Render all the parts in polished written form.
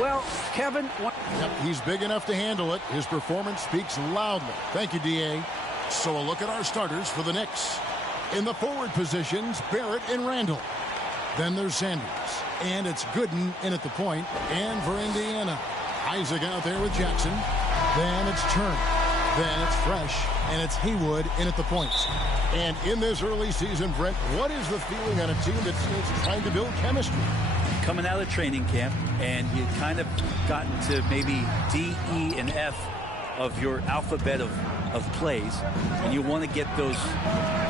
Well, Kevin... Yep, he's big enough to handle it. His performance speaks loudly. Thank you, D.A. So a look at our starters for the Knicks. In the forward positions, Barrett and Randall. Then there's Sanders. And it's Gooden in at the point. And for Indiana, Isaac out there with Jackson. Then it's Turner. Then it's Fresh. And it's Haywood in at the points. And in this early season, Brent, what is the feeling on a team that's trying to build chemistry? Coming out of training camp, and you kind of gotten to maybe D, E, and F of your alphabet of plays, and you want to get those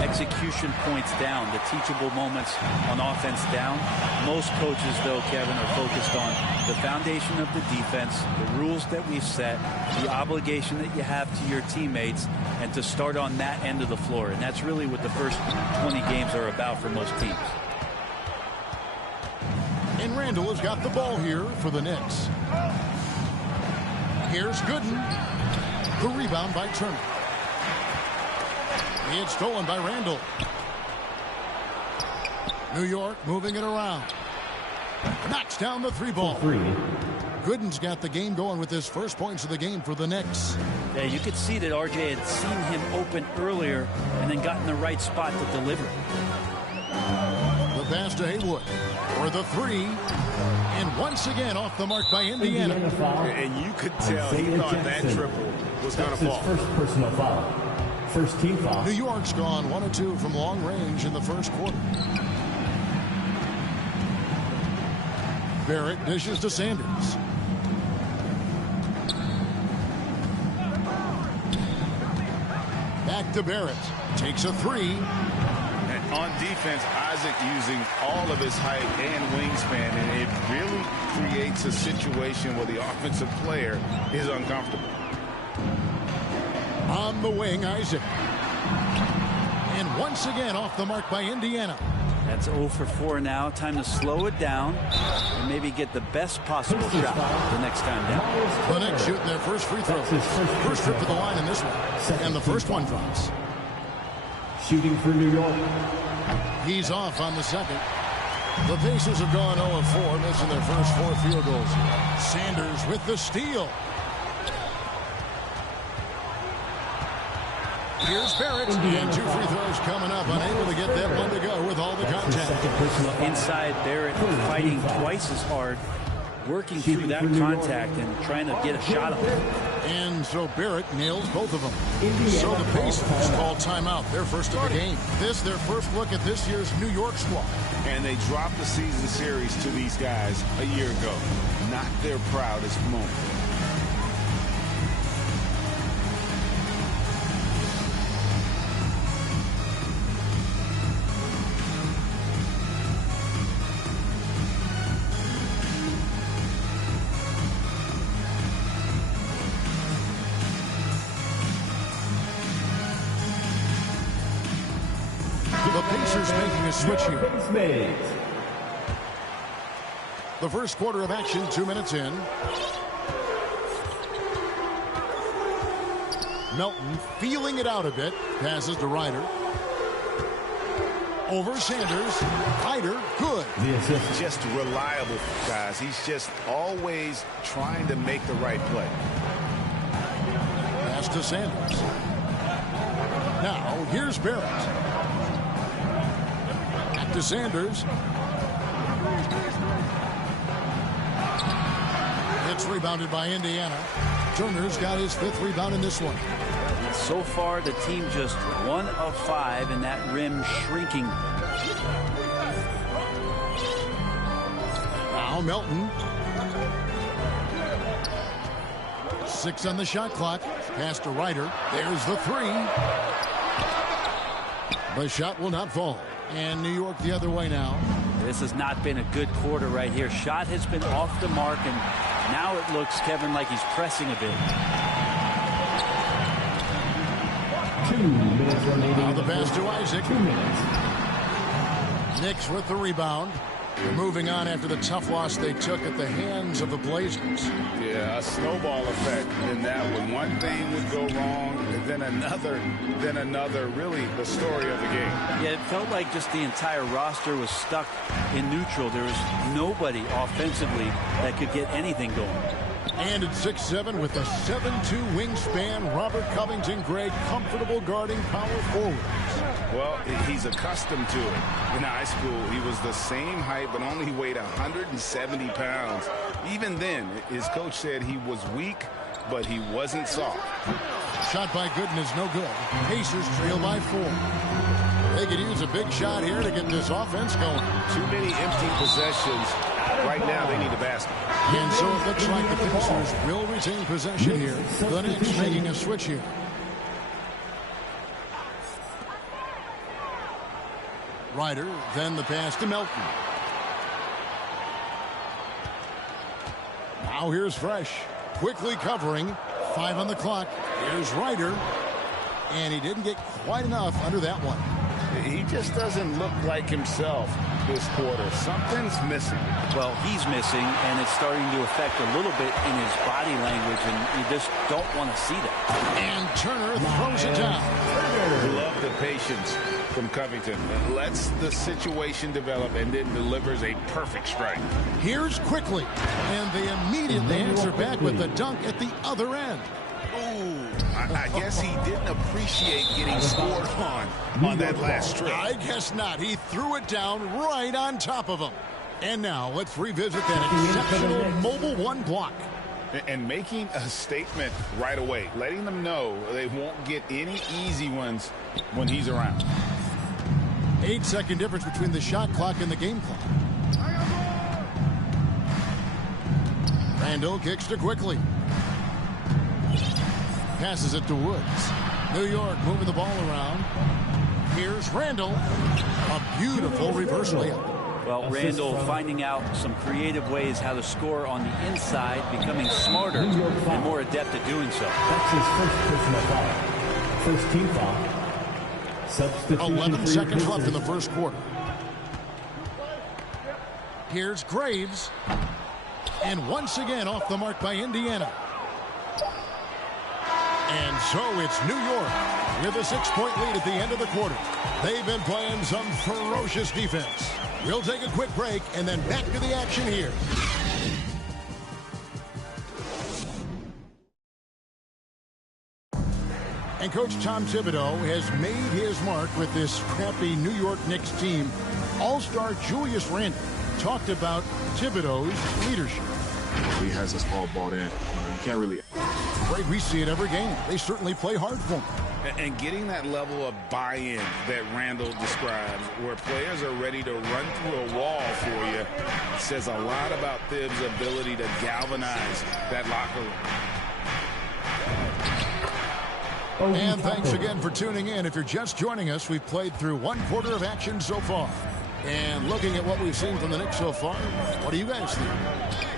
execution points down, the teachable moments on offense down. Most coaches, though, Kevin, are focused on the foundation of the defense, the rules that we've set, the obligation that you have to your teammates, and to start on that end of the floor. And that's really what the first 20 games are about for most teams. And Randall has got the ball here for the Knicks. Here's Gooden. The rebound by Turner. It's stolen by Randall. New York moving it around. Knocks down the three ball. Gooden's got the game going with his first points of the game for the Knicks. Yeah, you could see that RJ had seen him open earlier and then got in the right spot to deliver. The pass to Haywood for the three. And once again off the mark by Indiana. And you could tell he thought that triple was going to fall. First personal foul. First team foul. New York's gone 1 of 2 from long range in the first quarter. Barrett dishes to Sanders. Back to Barrett. Takes a three. And on defense, Isaac using all of his height and wingspan, and it really creates a situation where the offensive player is uncomfortable. On the wing, Isaac. And once again off the mark by Indiana. That's 0 for 4 now. Time to slow it down and maybe get the best possible shot the next time down. The Knicks shooting their first free throw. First trip to the line in this one. And the first one drops. Shooting for New York. He's off on the second. The Pacers have gone 0 of 4, missing their first 4 field goals. Sanders with the steal. Here's Barrett, and 2 free throws coming up, unable to get that one to go with all the contact. Inside, Barrett fighting twice as hard, working through that contact and trying to get a shot off. And so Barrett nails both of them. So the Pacers call timeout, their first of the game. This, their first look at this year's New York squad. And they dropped the season series to these guys a year ago. Not their proudest moment. The Pacers making a switch here. The first quarter of action, 2 minutes in. Melton feeling it out a bit. Passes to Ryder. Over Sanders. Ryder, good. Just reliable, guys. He's just always trying to make the right play. Pass to Sanders. Now, here's Barrett. Back to Sanders. It's rebounded by Indiana. Turner's got his 5th rebound in this one. So far, the team just 1 of 5, and that rim shrinking. Now Melton. 6 on the shot clock. Pass to Ryder. There's the 3. The shot will not fall. And New York the other way now. This has not been a good quarter right here. Shot has been off the mark, and now it looks, Kevin, like he's pressing a bit. 2 minutes remaining. Now the pass to Isaac. 2 minutes. Knicks with the rebound. They're moving on after the tough loss they took at the hands of the Blazers. Yeah, a snowball effect in that one. One thing would go wrong, then another. Really, the story of the game. Yeah, it felt like just the entire roster was stuck in neutral. There was nobody offensively that could get anything going. And at 6'7" with a 7'2" wingspan, Robert Covington Gray comfortable guarding power forwards. Well, he's accustomed to it. In high school, he was the same height, but only weighed 170 pounds. Even then, his coach said he was weak, but he wasn't soft. Shot by Gooden is no good. Pacers trail by 4. They could use a big shot here to get this offense going. Too many empty possessions. Right now, they need a basket. And so it looks like the Pacers will retain possession here. The Knicks making a switch here. Ryder, then the pass to Melton. Now here's Fresh. Quickly covering. 5 on the clock. Here's Ryder. And he didn't get quite enough under that one. He just doesn't look like himself this quarter. Something's missing. Well, he's missing, and it's starting to affect a little bit in his body language, and you just don't want to see that. And Turner throws it down. Love the patience from Covington. Lets the situation develop and then delivers a perfect strike. Here's Quickly, and they immediately answer back with the dunk at the other end. Ooh, I guess he didn't appreciate getting scored on that last strike. I guess not. He threw it down right on top of him. And now let's revisit that exceptional mobile one block. And making a statement right away, letting them know they won't get any easy ones when he's around. 8-second difference between the shot clock and the game clock. Randall kicks to Quickly. Passes it to Woods. New York moving the ball around. Here's Randall. A beautiful reverse layup. Well, Randall finding out some creative ways how to score on the inside, becoming smarter and more adept at doing so. That's his first personal foul. First team foul. Substitution 11 seconds left in the first quarter. Here's Graves. And once again off the mark by Indiana. And so it's New York with a 6-point lead at the end of the quarter. They've been playing some ferocious defense. We'll take a quick break and then back to the action here. And Coach Tom Thibodeau has made his mark with this scrappy New York Knicks team. All-star Julius Randle talked about Thibodeau's leadership. He has us all bought in. You can't really... Right, we see it every game. They certainly play hard for him. And getting that level of buy-in that Randall describes, where players are ready to run through a wall for you, says a lot about Thibs' ability to galvanize that locker room. And thanks again for tuning in. If you're just joining us, we've played through 1 quarter of action so far. And looking at what we've seen from the Knicks so far, what do you guys think?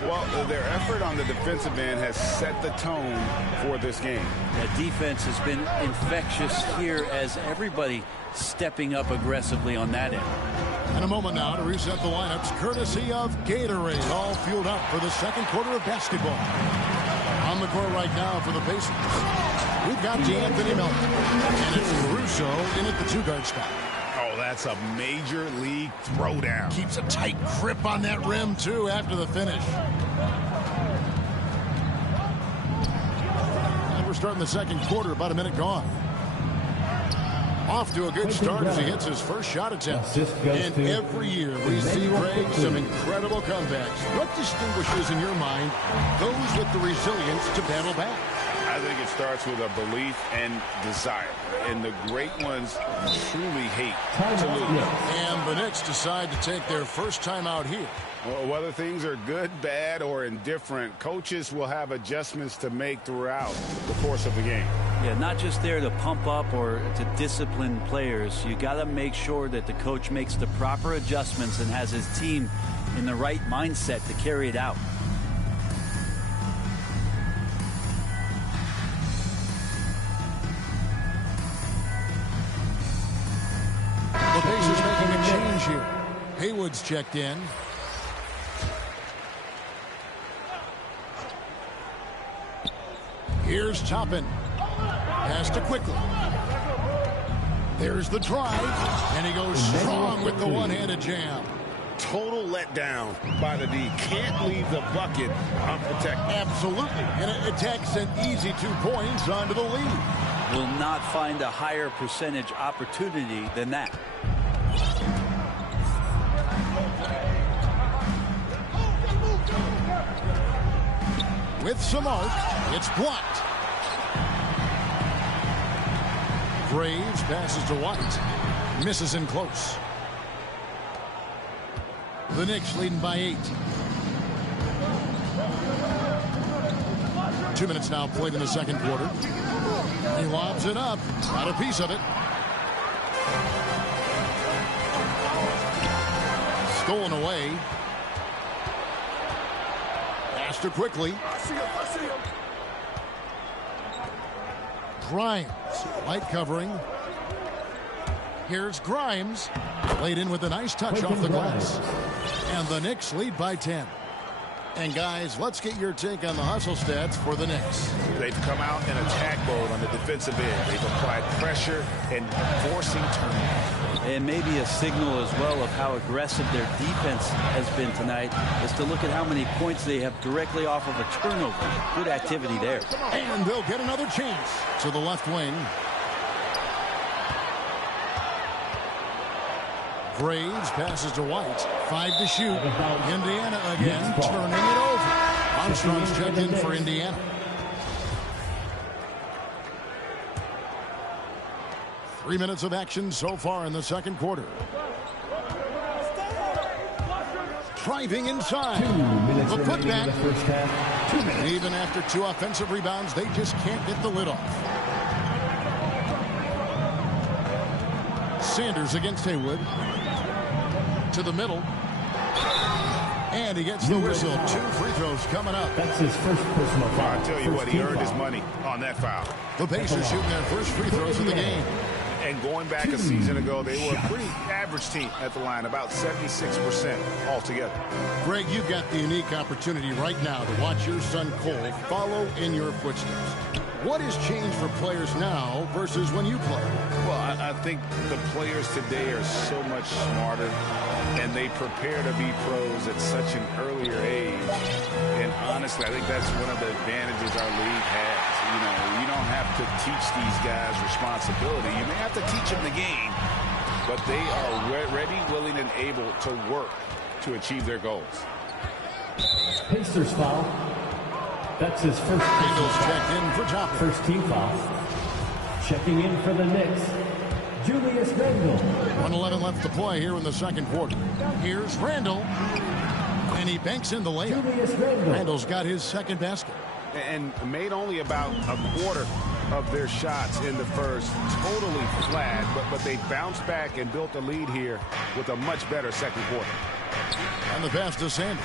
Well, their effort on the defensive end has set the tone for this game. The defense has been infectious here as everybody stepping up aggressively on that end. In a moment now to reset the lineups, courtesy of Gatorade, all fueled up for the second quarter of basketball. On the court right now for the Pacers, we've got DeAnthony Melton, and it's Russo in at the 2-guard spot. Oh, that's a major league throwdown. Keeps a tight grip on that rim, too, after the finish. And we're starting the second quarter, about a minute gone. Off to a good start as he hits his first shot attempt. And every year we see, Greg, some incredible comebacks. What distinguishes, in your mind, those with the resilience to battle back? I think it starts with a belief and desire. And the great ones truly hate to lose. And the Knicks decide to take their first time out here. Well, whether things are good, bad, or indifferent, coaches will have adjustments to make throughout the course of the game. Yeah, not just there to pump up or to discipline players. You got to make sure that the coach makes the proper adjustments and has his team in the right mindset to carry it out. The Pacers making a change here. Haywood's checked in. Here's Toppin. Pass to Quickly. There's the drive, and he goes strong with the one-handed jam. Total letdown by the D. Can't leave the bucket unprotected. Absolutely, and it takes an easy 2 points onto the lead. Will not find a higher percentage opportunity than that. With some arc, it's blocked. Graves passes to White. Misses in close. The Knicks leading by 8. 2 minutes now played in the second quarter. He lobs it up. Got a piece of it. Stolen away. Pass to Quickly. Grimes. Light covering. Here's Grimes. Laid in with a nice touch off the glass. And the Knicks lead by 10. And guys, let's get your take on the hustle stats for the Knicks. They've come out in attack mode on the defensive end. They've applied pressure and forcing turnovers. And maybe a signal as well of how aggressive their defense has been tonight is to look at how many points they have directly off of a turnover. Good activity there. And they'll get another chance to the left wing. Graves passes to White. 5 to shoot. Indiana again, turning it over. Armstrong's checked in for Indiana. Three minutes of action so far in the second quarter. Driving inside. 2 minutes The remaining in the putback. first half. 2 minutes. Even after 2 offensive rebounds, they just can't get the lid off. Sanders against Haywood. To the middle. And he gets the whistle. 2 free throws coming up. That's his first personal foul. I tell you First what, he team earned his foul. money on that foul. The Pacers shooting their first free throws of the game. And going back a season ago, they were a pretty average team at the line, about 76% altogether. Greg, you've got the unique opportunity right now to watch your son Cole follow in your footsteps. What has changed for players now versus when you played? Well, I think the players today are so much smarter, and they prepare to be pros at such an earlier age. And honestly, I think that's one of the advantages our league has. You know, you don't have to teach these guys responsibility. You may have to teach them the game, but they are ready, willing, and able to work to achieve their goals. Pacers foul. That's his first personal Bengals foul. checked in for Toppin. First team foul. Checking in for the Knicks, Julius Randle. 1:11 left to play here in the second quarter. Here's Randle. And he banks in the layup. Julius Randle. Randle's got his second basket. And made only about a quarter of their shots in the first. Totally flat, but they bounced back and built a lead here with a much better second quarter. And the pass to Sanders.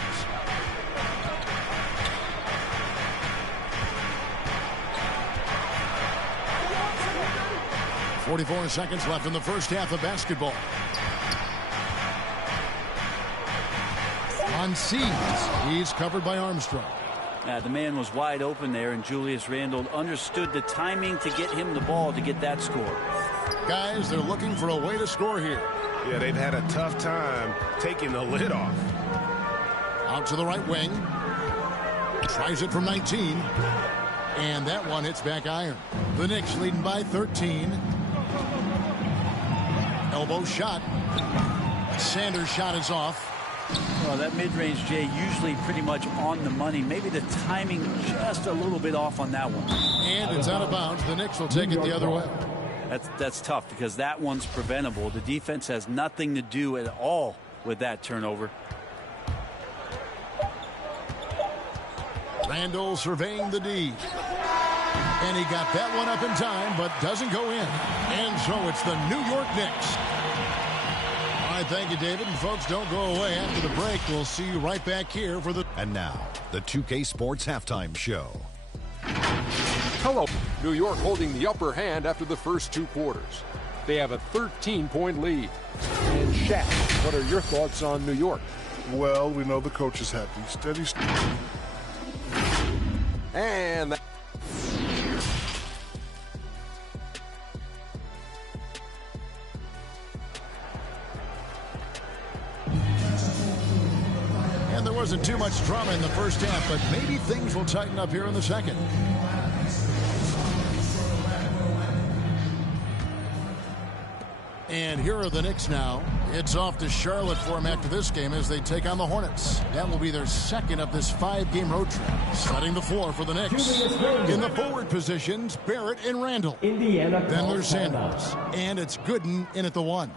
.44 seconds left in the first half of basketball. On Seas, he's covered by Armstrong. The man was wide open there, and Julius Randle understood the timing to get him the ball to get that score. Guys, they're looking for a way to score here. Yeah, they've had a tough time taking the lid off. Out to the right wing. Tries it from 19. And that one hits back iron. The Knicks leading by 13. Elbow shot. Sanders' shot is off. Well, that mid-range, Jay, usually pretty much on the money. Maybe the timing just a little bit off on that one. And it's out of bounds. The Knicks will take it the other way. That's tough because that one's preventable. The defense has nothing to do at all with that turnover. Randle surveying the D. And he got that one up in time, but doesn't go in. And so it's the New York Knicks. All right, thank you, David. And folks, don't go away after the break. We'll see you right back here for the... And now, the 2K Sports Halftime Show. Hello. New York holding the upper hand after the first 2 quarters. They have a 13-point lead. And Shaq, what are your thoughts on New York? Well, we know the coach is happy. Steady. And wasn't too much drama in the first half, but maybe things will tighten up here in the second. And here are the Knicks now. It's off to Charlotte for them after this game as they take on the Hornets. That will be their second of this 5-game road trip. Setting the floor for the Knicks. In the forward positions, Barrett and Randall. Indiana. Then there's Sanders. And it's Gooden in at the 1.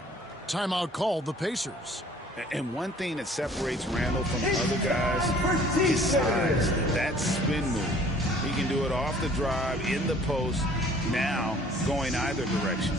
Timeout called the Pacers. And one thing that separates Randall from other guys is size. That spin move. He can do it off the drive, in the post, now going either direction.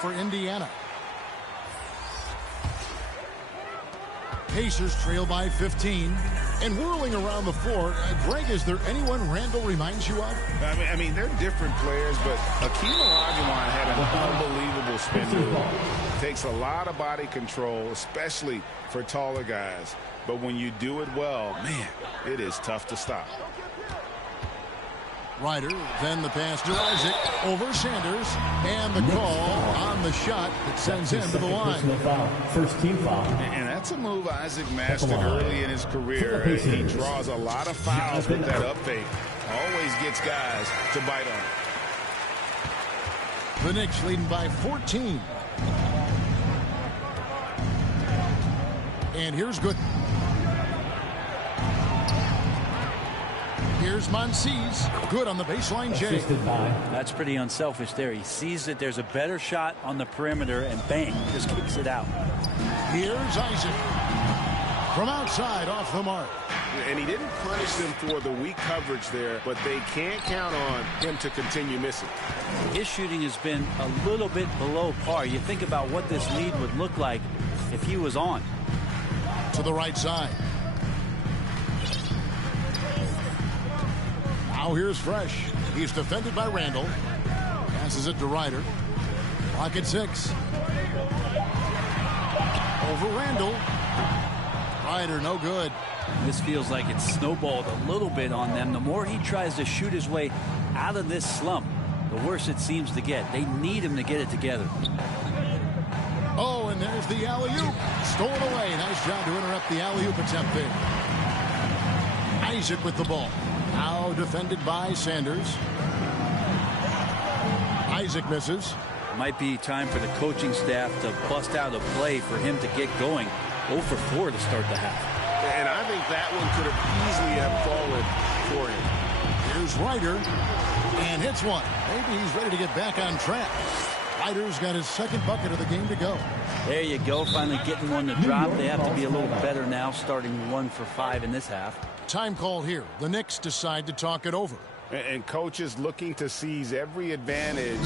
For Indiana. Pacers trail by 15 and whirling around the floor. Greg, is there anyone Randall reminds you of? I mean, they're different players, but Hakeem Olajuwon had an unbelievable spin move. Takes a lot of body control, especially for taller guys. But when you do it well, man, it is tough to stop. Ryder, then the pass to Isaac over Sanders, and the call on the shot that sends him to the line. First team foul. And that's a move Isaac mastered early in his career. He draws a lot of fouls with that up fake. Always gets guys to bite on it. The Knicks leading by 14. And here's Gooden. Here's Monsies. Good on the baseline, Jay. That's pretty unselfish there. He sees that there's a better shot on the perimeter and bang, just kicks it out. Here's Isaac. From outside, off the mark. And he didn't punish them for the weak coverage there, but they can't count on him to continue missing. His shooting has been a little bit below par. You think about what this lead would look like if he was on. To the right side. Now here's Fresh. He's defended by Randall. Passes it to Ryder. Clock at 6. Over Randall. Ryder, no good. This feels like it's snowballed a little bit on them. The more he tries to shoot his way out of this slump, the worse it seems to get. They need him to get it together. Oh, and there's the alley-oop. Stolen away. Nice job to interrupt the alley-oop attempt there. Isaac with the ball. Now defended by Sanders. Isaac misses. Might be time for the coaching staff to bust out a play for him to get going. 0 for 4 to start the half. And I think that one could have easily have fallen for him. Here's Ryder. And hits one. Maybe he's ready to get back on track. Ryder's got his second bucket of the game to go. There you go. Finally getting one to drop. They have to be a little better now, starting 1 for 5 in this half. Time call here. The Knicks decide to talk it over. And coaches looking to seize every advantage,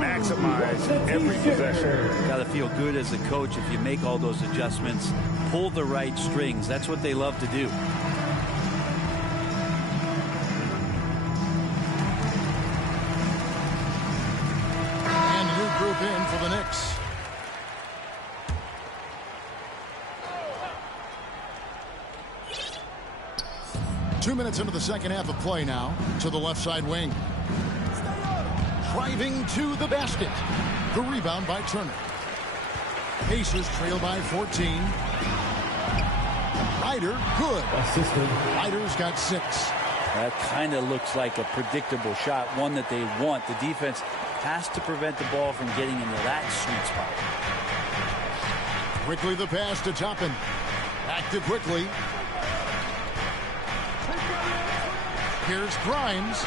maximize every possession. Got to feel good as a coach if you make all those adjustments, pull the right strings. That's what they love to do. And a new group in for the Knicks. Two minutes into the second half of play now. To the left side wing. Driving to the basket. The rebound by Turner. Pacers trail by 14. Ryder, good. Assisted. Ryder's got 6. That kind of looks like a predictable shot, one that they want. The defense has to prevent the ball from getting into that sweet spot. Quickly the pass to Toppin. Back to Quickly. Here's Grimes.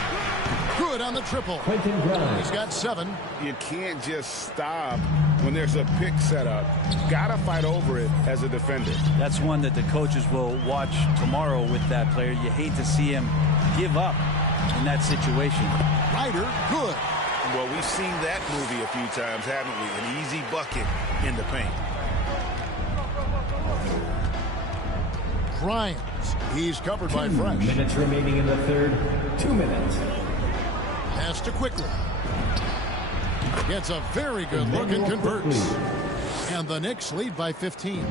Good on the triple. Quentin Grimes. He's got 7. You can't just stop when there's a pick set up. Gotta fight over it as a defender. That's one that the coaches will watch tomorrow with that player. You hate to see him give up in that situation. Ryder, good. Well, we've seen that movie a few times, haven't we? An easy bucket in the paint. Grimes, he's covered by 2 Fresh. minutes remaining in the third. 2 minutes. Pass to Quickly. Gets a very good look and converts. And the Knicks lead by 15.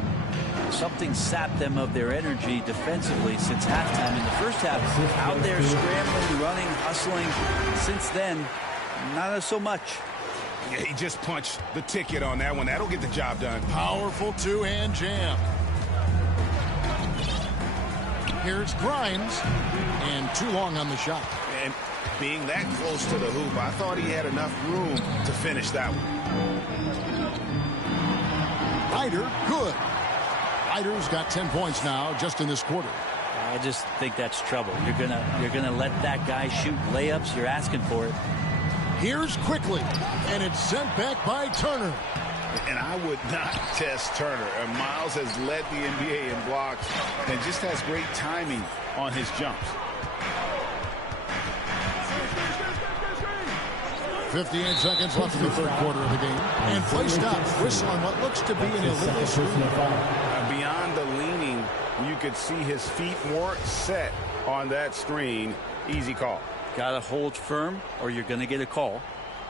Something sapped them of their energy defensively since halftime. In the first half, out there scrambling, running, hustling. Since then, not so much. Yeah, he just punched the ticket on that one. That'll get the job done. Powerful two-hand jam. Here's Grimes. And too long on the shot. And being that close to the hoop, I thought he had enough room to finish that one. Ryder, good. Ryder's got 10 points now just in this quarter. I just think that's trouble. You're gonna let that guy shoot layups. You're asking for it. Here's Quickly, and it's sent back by Turner. And I would not test Turner. And Miles has led the NBA in blocks and just has great timing on his jumps. 58 seconds left in the third quarter of the game. And play stops. Whistle on what looks to be an illegal screen. Beyond the leaning, you could see his feet more set on that screen. Easy call. Got to hold firm or you're going to get a call.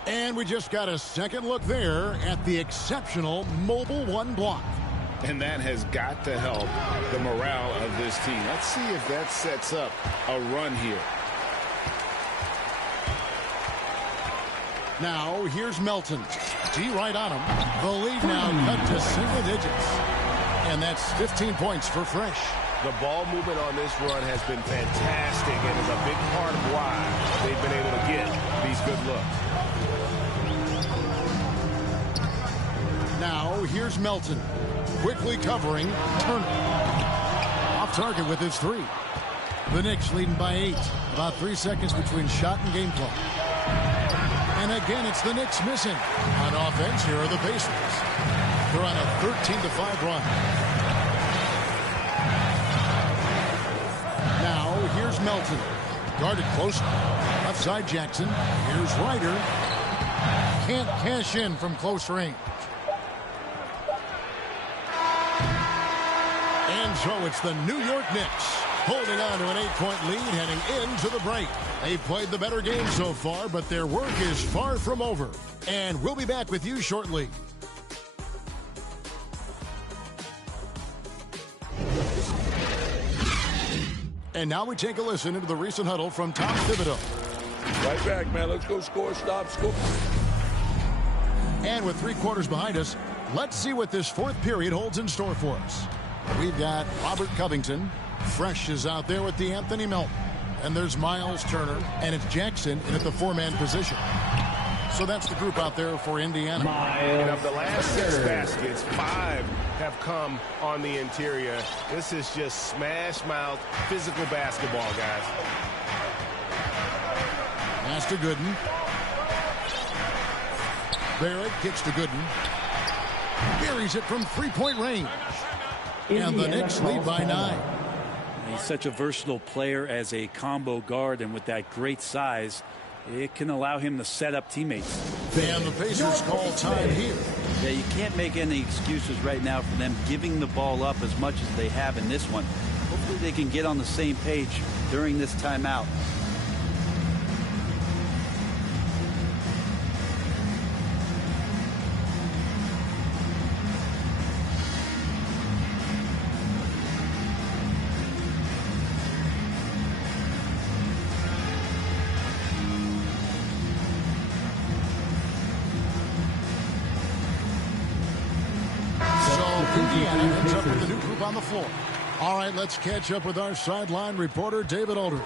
And we just got a second look there at the exceptional Mobile One block. And that has got to help the morale of this team. Let's see if that sets up a run here. Now, here's Melton. D right on him. The lead now cut to single digits. And that's 15 points for Fresh. The ball movement on this run has been fantastic and is a big part of why they've been able to get these good looks. Now, here's Melton. Quickly covering Turner. Off target with his three. The Knicks leading by 8. About 3 seconds between shot and game clock. And again, it's the Knicks missing. On offense, here are the Pacers. They're on a 13-5 run. Now, here's Melton. Guarded close. Left side, Jackson. Here's Ryder. Can't cash in from close range. And so it's the New York Knicks holding on to an 8-point lead heading into the break. They've played the better game so far, but their work is far from over. And we'll be back with you shortly. And now we take a listen into the recent huddle from Tom Thibodeau. Right back, man. Let's go score, stop, score. And with 3 quarters behind us, let's see what this fourth period holds in store for us. We've got Robert Covington. Fresh is out there with D'Anthony Melton. And there's Miles Turner. And it's Jackson in at the 4-man position. So that's the group out there for Indiana. And of the last 6 baskets, 5 have come on the interior. This is just smash-mouth physical basketball, guys. Pass to Gooden. Barrett kicks to Gooden. Buries it from 3-point range. And the Knicks lead by 9. He's such a versatile player as a combo guard, and with that great size, it can allow him to set up teammates. And the Pacers call time here. Yeah, you can't make any excuses right now for them giving the ball up as much as they have in this one. Hopefully they can get on the same page during this timeout. Indiana ends up with the new group on the floor. All right, let's catch up with our sideline reporter, David Aldridge.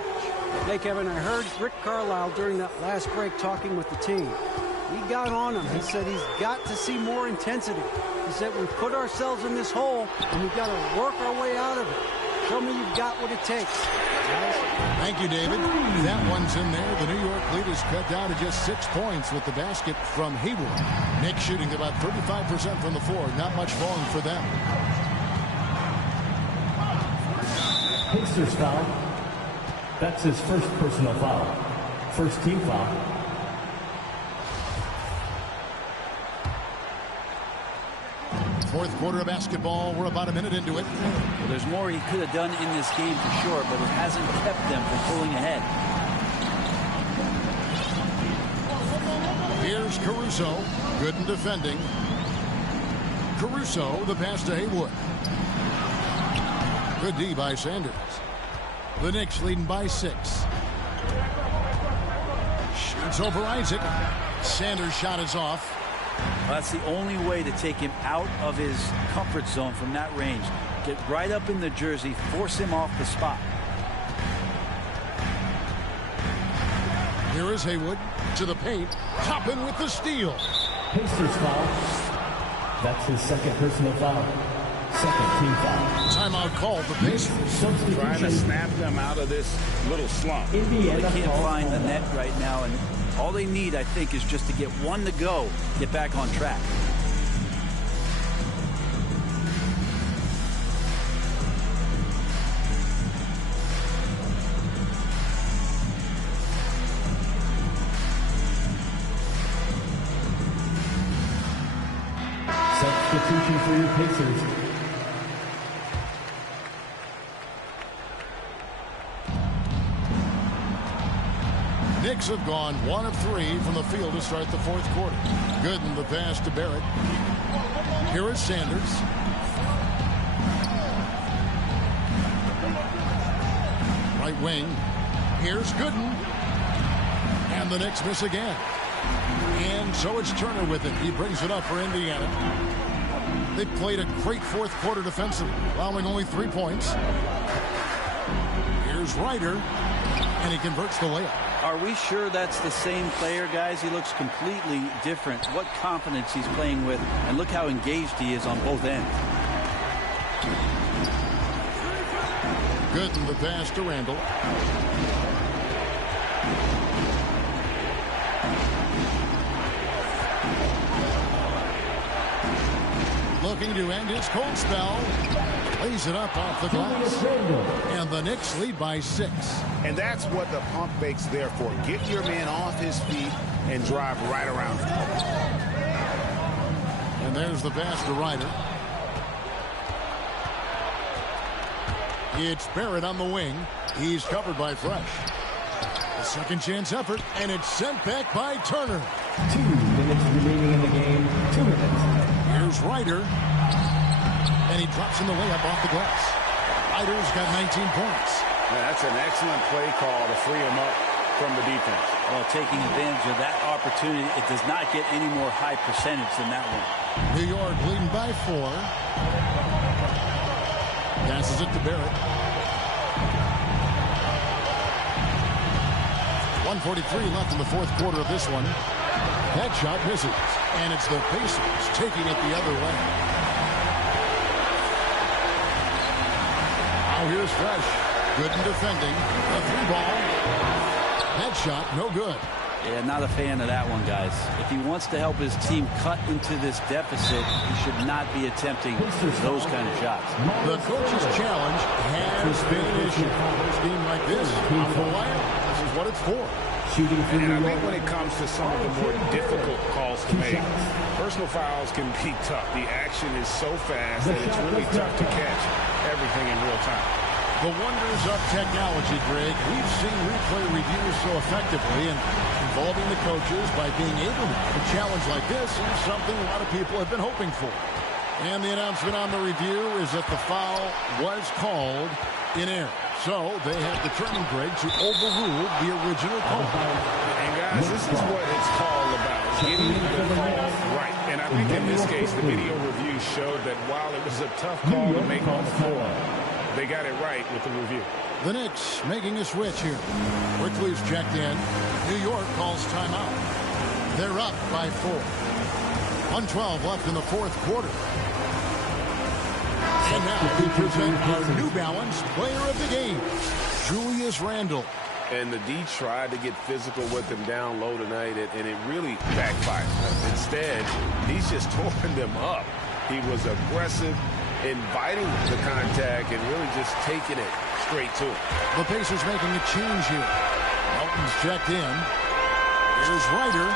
Hey, Kevin, I heard Rick Carlisle during that last break talking with the team. He got on him. He said he's got to see more intensity. He said we put ourselves in this hole, and we've got to work our way out of it. Show me you've got what it takes. Guys. Thank you, David. That one's in there. The New York lead is cut down to just 6 points with the basket from Hayward. Nick shooting about 35% from the floor. Not much falling for them. Pacers foul. That's his first personal foul. First team foul. Fourth quarter of basketball. We're about a minute into it. Well, there's more he could have done in this game for sure, but it hasn't kept them from pulling ahead. Here's Caruso. Good in defending. Caruso, the pass to Haywood. Good D by Sanders. The Knicks leading by 6. Shoots over Isaac. Sanders' shot is off. Well, that's the only way to take him out of his comfort zone from that range. Get right up in the jersey, force him off the spot. Here is Haywood to the paint. Toppin with the steal. Pacers foul. That's his second personal foul. Second team foul. Timeout called the Pacers. Trying to snap them out of this little slump. Indiana They can't calls find the timeout. net right now, and all they need, I think, is just to get one to go, get back on track. Substitution for your Pacers. Knicks have gone 1 of 3 from the field to start the fourth quarter. Gooden the pass to Barrett. Here is Sanders. Right wing. Here's Gooden. And the Knicks miss again. And so it's Turner with it. He brings it up for Indiana. They played a great fourth quarter defensively, allowing only 3 points. Here's Ryder. And he converts the layup. Are we sure that's the same player, guys? He looks completely different. What confidence he's playing with, and look how engaged he is on both ends. Gooden the pass to Randall. Looking to end his cold spell. Lays it up off the glass. And the Knicks lead by 6. And that's what the pump fake's there for. Get your man off his feet and drive right around him. And there's the pass to Ryder. It's Barrett on the wing. He's covered by Fresh. A second chance effort, and it's sent back by Turner. 2 minutes remaining in the game. 2 minutes. Here's Ryder. And he drops in the layup off the glass. Ryder's got 19 points. Yeah, that's an excellent play call to free him up from the defense. Well, taking advantage of that opportunity, it does not get any more high percentage than that one. New York leading by 4. Passes it to Barrett. 1:43 left in the fourth quarter of this one. That shot misses. And it's the Pacers taking it the other way. Now here's Fresh. Good in defending. A 3-ball. That shot, no good. Yeah, not a fan of that one, guys. If he wants to help his team cut into this deficit, he should not be attempting those kind of shots. The coach's challenge has been issued. A game like this, on the wire, this is what it's for. Shooting for And I New think York. when it comes to some of the more difficult calls to make, personal fouls can be tough. The action is so fast that it's really tough to catch everything in real time. The wonders of technology, Greg. We've seen replay reviews so effectively, and involving the coaches by being able to a challenge like this is something a lot of people have been hoping for. And the announcement on the review is that the foul was called in error. So they have determined, Greg, to overrule the original call. And guys, this is what it's called about, getting the call right. And I think in this case, the video review showed that while it was a tough call to make on the floor, they got it right with the review. The Knicks making a switch here. Quickly's checked in. New York calls timeout. They're up by 4. 1:12 left in the fourth quarter. And now we present our New Balance player of the game, Julius Randle. And the D tried to get physical with him down low tonight, and it really backfired. Instead, he's just tore them up. He was aggressive. inviting the contact and really just taking it straight to him. The Pacers making a change here. Melton's checked in. Here's Ryder.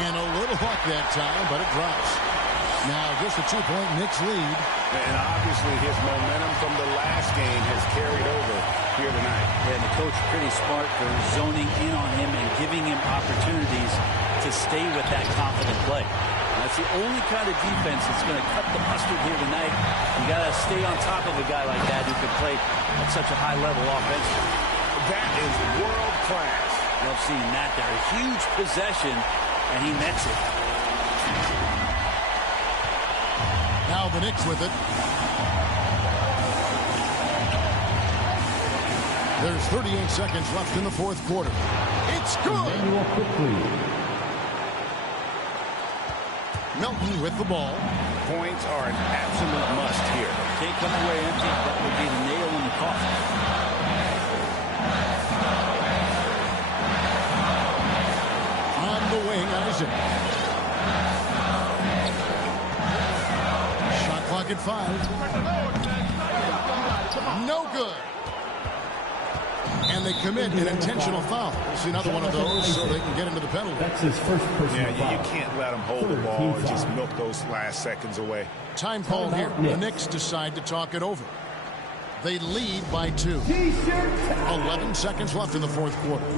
And a little luck that time, but it drops. Now just a 2-point Knicks lead. And obviously his momentum from the last game has carried over here tonight. Yeah, and the coach pretty smart for zoning in on him and giving him opportunities to stay with that confident play. That's the only kind of defense that's going to cut the mustard here tonight. You got to stay on top of a guy like that who can play at such a high level offensively. That is world class. Love seeing that there. A huge possession, and he nets it. Now the Knicks with it. There's 38 seconds left in the fourth quarter. It's good. Melton with the ball. Points are an absolute must here. Can't come away empty. That would be the nail in the coffin. On the wing, Isaac. Shot clock at 5. No good. And they commit an intentional foul. We'll see another one of those so they can get into the penalty. That's his first personal foul. You can't let them hold the ball and just milk those last seconds away. Time call here. The Knicks decide to talk it over. They lead by 2. 11 seconds left in the fourth quarter. And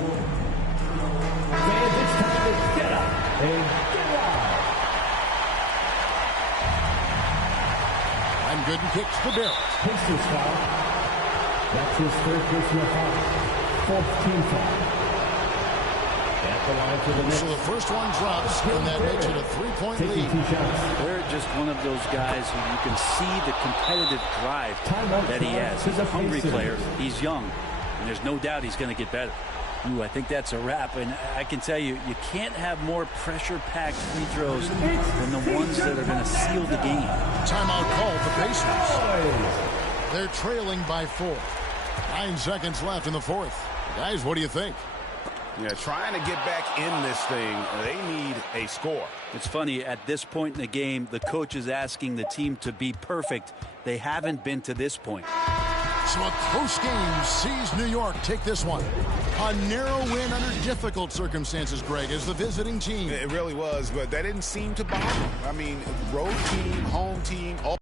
it's time to get up and get out. I'm good and kicks for Barrett. Pacers foul. That's his third personal foul. Fourth team foul. At the line for the Knicks. So the first one drops, and that makes it a 3-point Taking lead. 2 shots. They're just one of those guys who you can see the competitive drive that he has. He's a hungry player. He's young, and there's no doubt he's going to get better. Ooh, I think that's a wrap, and I can tell you, you can't have more pressure-packed free throws than the ones that are going to seal the game. Timeout called the Pacers. They're trailing by 4. 9 seconds left in the fourth. Guys, what do you think? Yeah, trying to get back in this thing, they need a score. It's funny, at this point in the game, the coach is asking the team to be perfect. They haven't been to this point. So a close game sees New York take this one. A narrow win under difficult circumstances, Greg, as the visiting team. It really was, but that didn't seem to bother them. I mean, road team, home team, all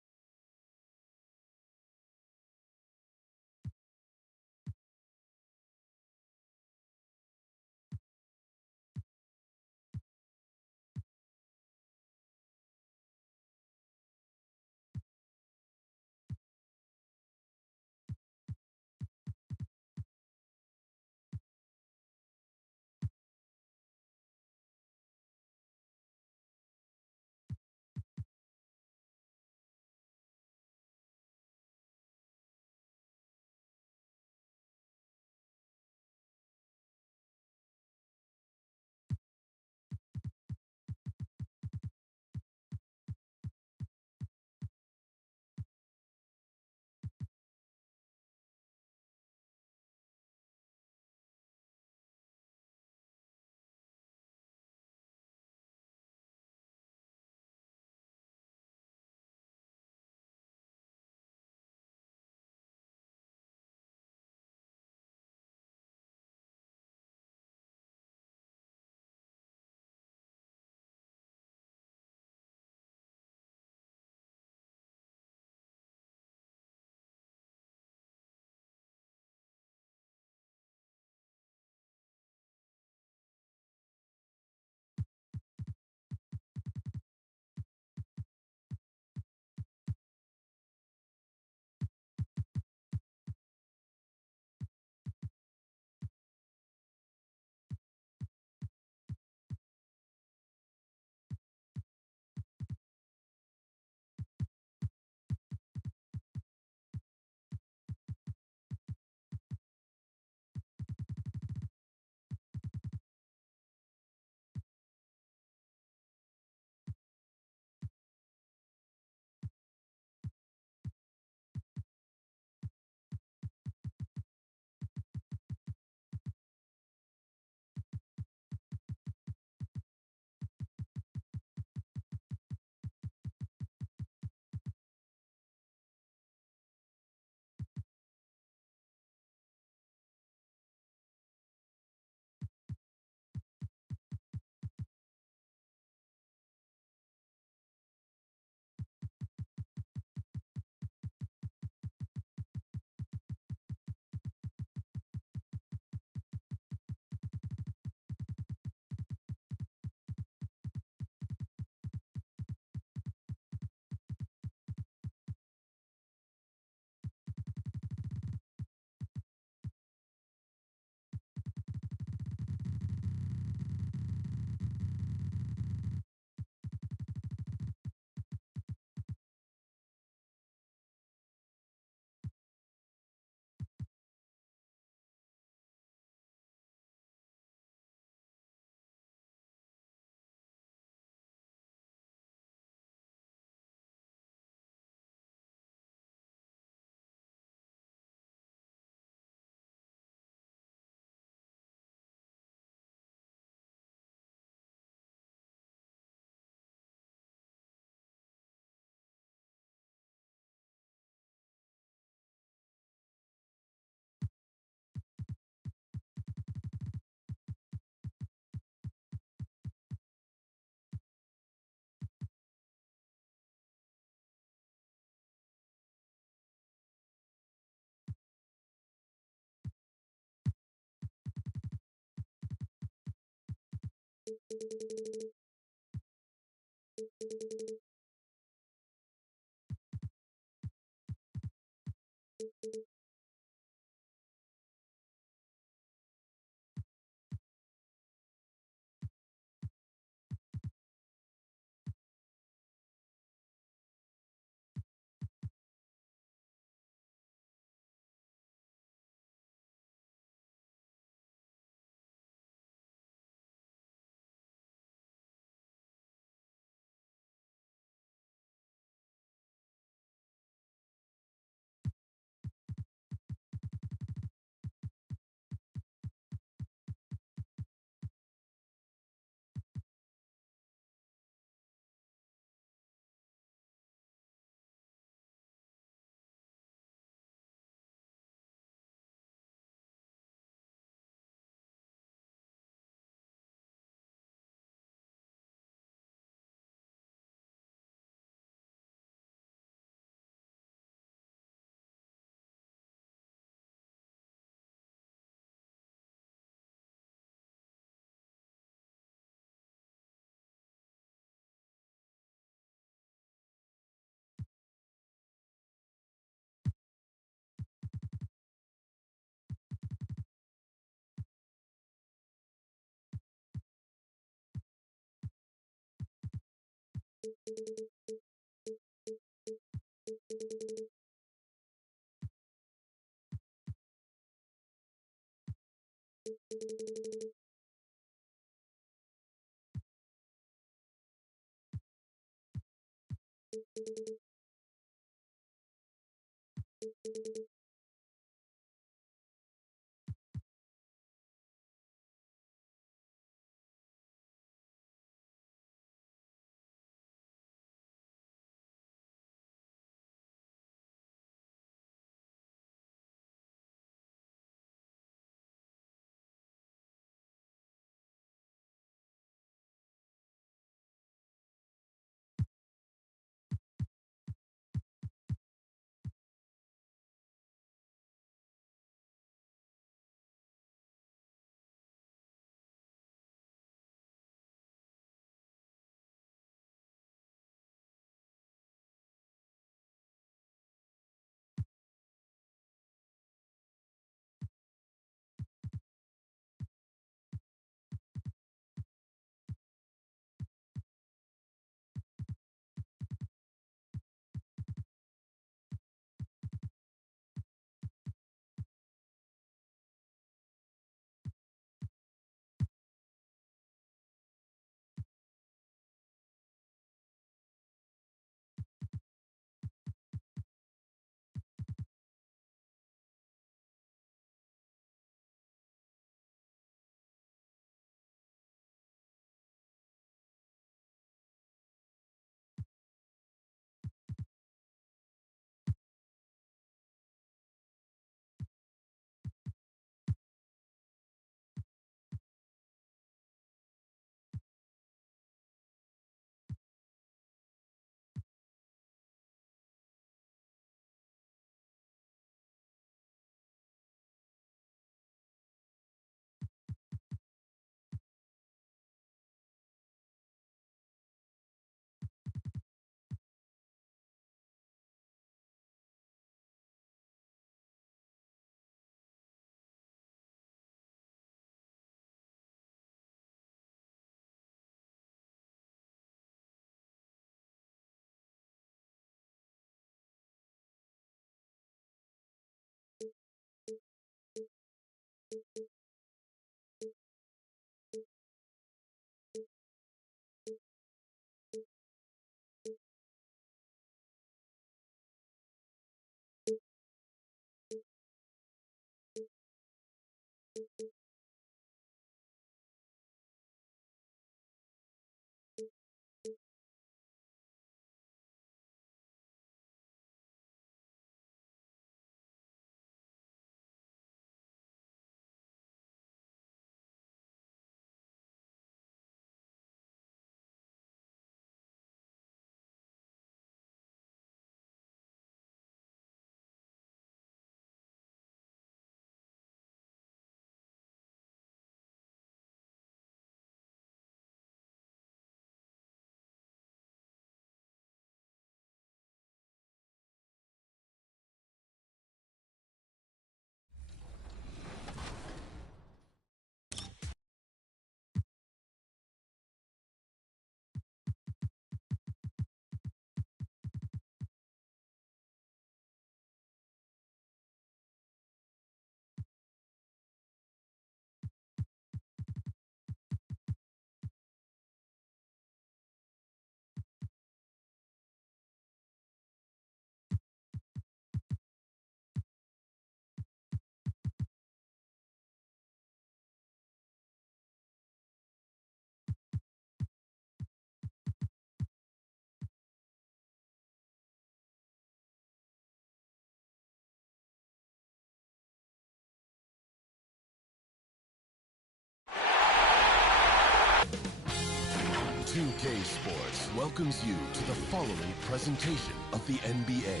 2K Sports welcomes you to the following presentation of the NBA.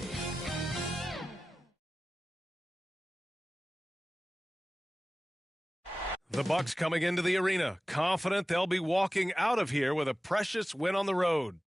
The Bucks coming into the arena, confident they'll be walking out of here with a precious win on the road.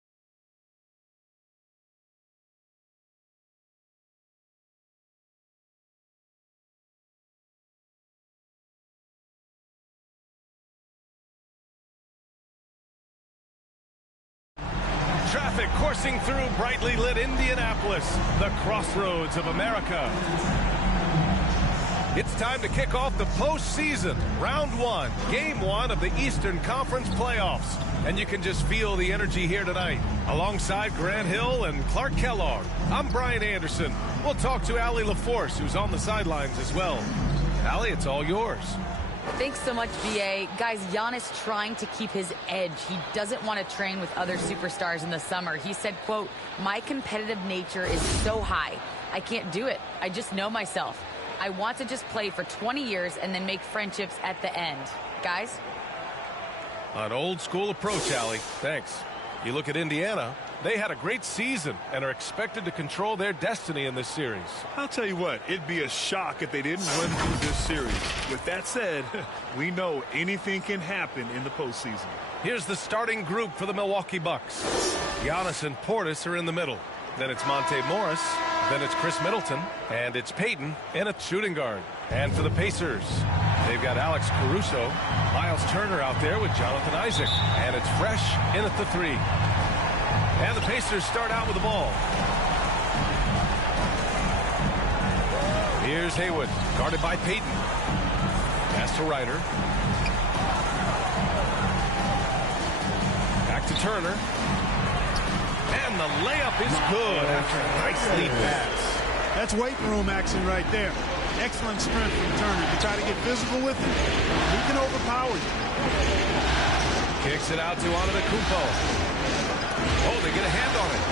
Traffic coursing through brightly lit Indianapolis, the crossroads of America. It's time to kick off the postseason, round one, game one of the Eastern Conference playoffs. And you can just feel the energy here tonight. Alongside Grant Hill and Clark Kellogg, I'm Brian Anderson. We'll talk to Allie LaForce, who's on the sidelines as well. Allie, it's all yours. Thanks so much, BA. Guys, Giannis trying to keep his edge. He doesn't want to train with other superstars in the summer. He said, quote, "My competitive nature is so high. I can't do it. I just know myself. I want to just play for 20 years and then make friendships at the end." Guys? An old school approach, Allie. Thanks. You look at Indiana, they had a great season and are expected to control their destiny in this series. I'll tell you what, it'd be a shock if they didn't run through this series. With that said, we know anything can happen in the postseason. Here's the starting group for the Milwaukee Bucks. Giannis and Portis are in the middle. Then it's Monte Morris. Then it's Chris Middleton. And it's Payton in a shooting guard. And for the Pacers, they've got Alex Caruso, Miles Turner out there with Jonathan Isaac. And it's Fresh in at the three. And the Pacers start out with the ball. Here's Haywood, guarded by Payton. Pass to Ryder. Back to Turner. And the layup is good after a nice lead pass. That's weight room action right there. Excellent strength from Turner. You try to get physical with him, he can overpower you. Kicks it out to Antetokounmpo. Oh, they get a hand on it.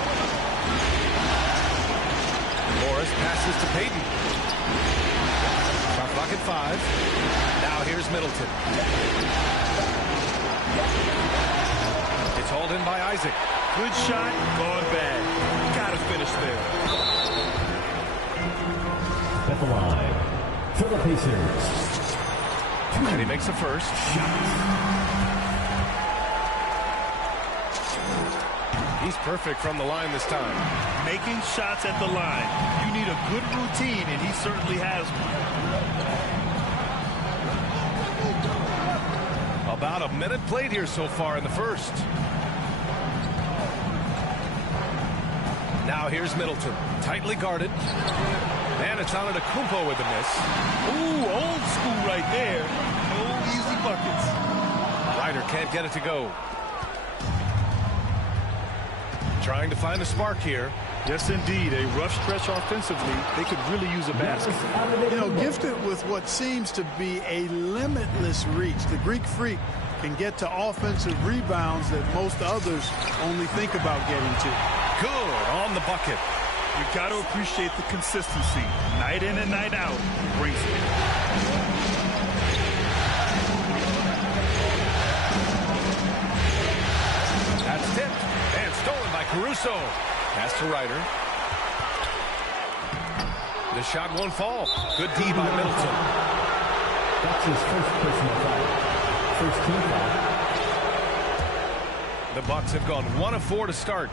Morris passes to Payton. Shot clock at 5. Now here's Middleton. It's hauled in by Isaac. Good shot, gone bad. Gotta finish there. At the line, for the Pacers. And he makes a first. He's perfect from the line this time. Making shots at the line. You need a good routine, and he certainly has one. About a minute played here so far in the first. Now here's Middleton, tightly guarded. And it's Antetokounmpo with the miss. Ooh, old school right there. No easy buckets. Ryder can't get it to go. Trying to find a spark here. Yes, indeed. A rough stretch offensively. They could really use a basket. You know, gifted with what seems to be a limitless reach. The Greek Freak can get to offensive rebounds that most others only think about getting to. Good on the bucket. You got to appreciate the consistency. Night in and night out. Brings it. That's tipped and stolen by Caruso. Pass to Ryder. The shot won't fall. Good D by Middleton. That's his first personal foul. First team foul. The Bucks have gone 1 of 4 to start.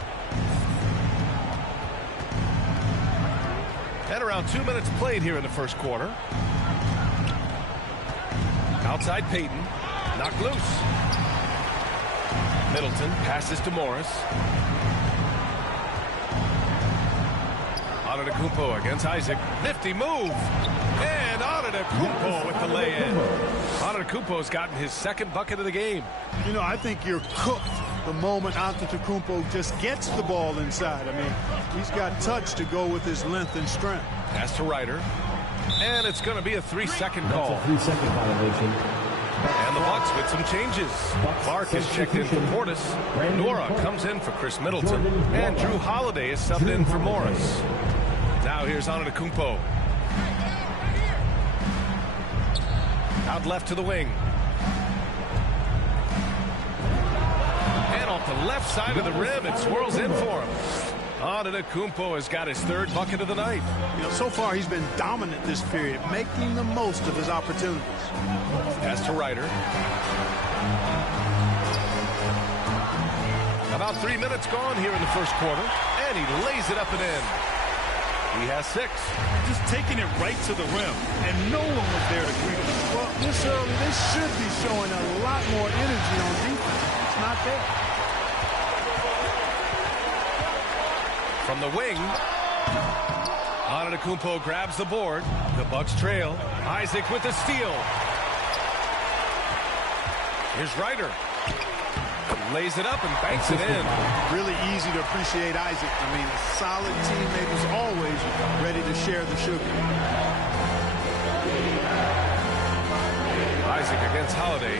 And around 2 minutes played here in the first quarter. Outside Payton. Knocked loose. Middleton passes to Morris. Antetokounmpo against Isaac. Nifty move. And Antetokounmpo with the lay-in. Antetokounmpo's gotten his second bucket of the game. You know, I think you're cooked the moment Antetokounmpo just gets the ball inside. I mean, he's got touch to go with his length and strength. Pass to Ryder. And it's going to be a 3-second call. That's a 3-second violation. And the Bucks with some changes. Clark is checked in for Portis. Nora comes in for Chris Middleton. And Drew Holiday is subbed in for Morris. Now here's Antetokounmpo. Out left to the wing. And off the left side of the rim. It swirls in for him. Antetokounmpo has got his third bucket of the night. You know, so far he's been dominant this period, making the most of his opportunities. Pass to Ryder. About 3 minutes gone here in the first quarter, and he lays it up and in. He has 6. Just taking it right to the rim, and no one was there to greet him. Well, this early, they should be showing a lot more energy on defense. It's not there. From the wing, Antetokounmpo grabs the board. The Bucks trail. Isaac with the steal. Here's Ryder. Lays it up and banks it in. Really easy to appreciate Isaac. I mean, a solid teammate who's always ready to share the sugar. Isaac against Holiday.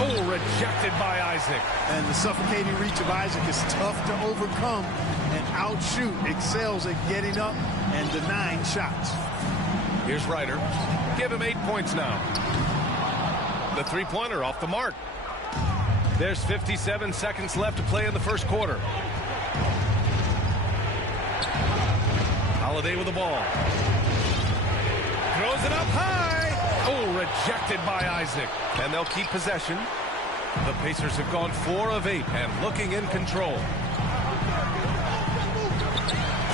Oh, rejected by Isaac. And the suffocating reach of Isaac is tough to overcome, and outshoot excels at getting up and denying shots. Here's Ryder. Give him 8 points now. The three-pointer off the mark. There's 57 seconds left to play in the first quarter. Holiday with the ball. Throws it up high. Oh, rejected by Isaac. And they'll keep possession. The Pacers have gone 4 of 8 and looking in control.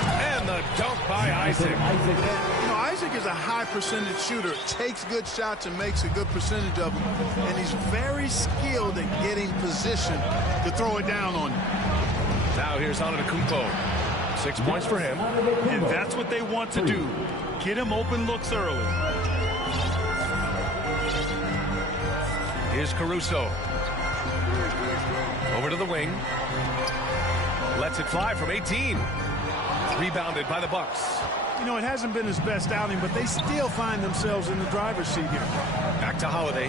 And the dunk by Isaac. You know, Isaac is a high percentage shooter. Takes good shots and makes a good percentage of them. And he's very skilled at getting position to throw it down on you. Now here's Antetokounmpo. 6 points for him. And that's what they want to do. Get him open looks early. Here's Caruso. Over to the wing. Lets it fly from 18. Rebounded by the Bucks. You know, it hasn't been his best outing, but they still find themselves in the driver's seat here. Back to Holiday.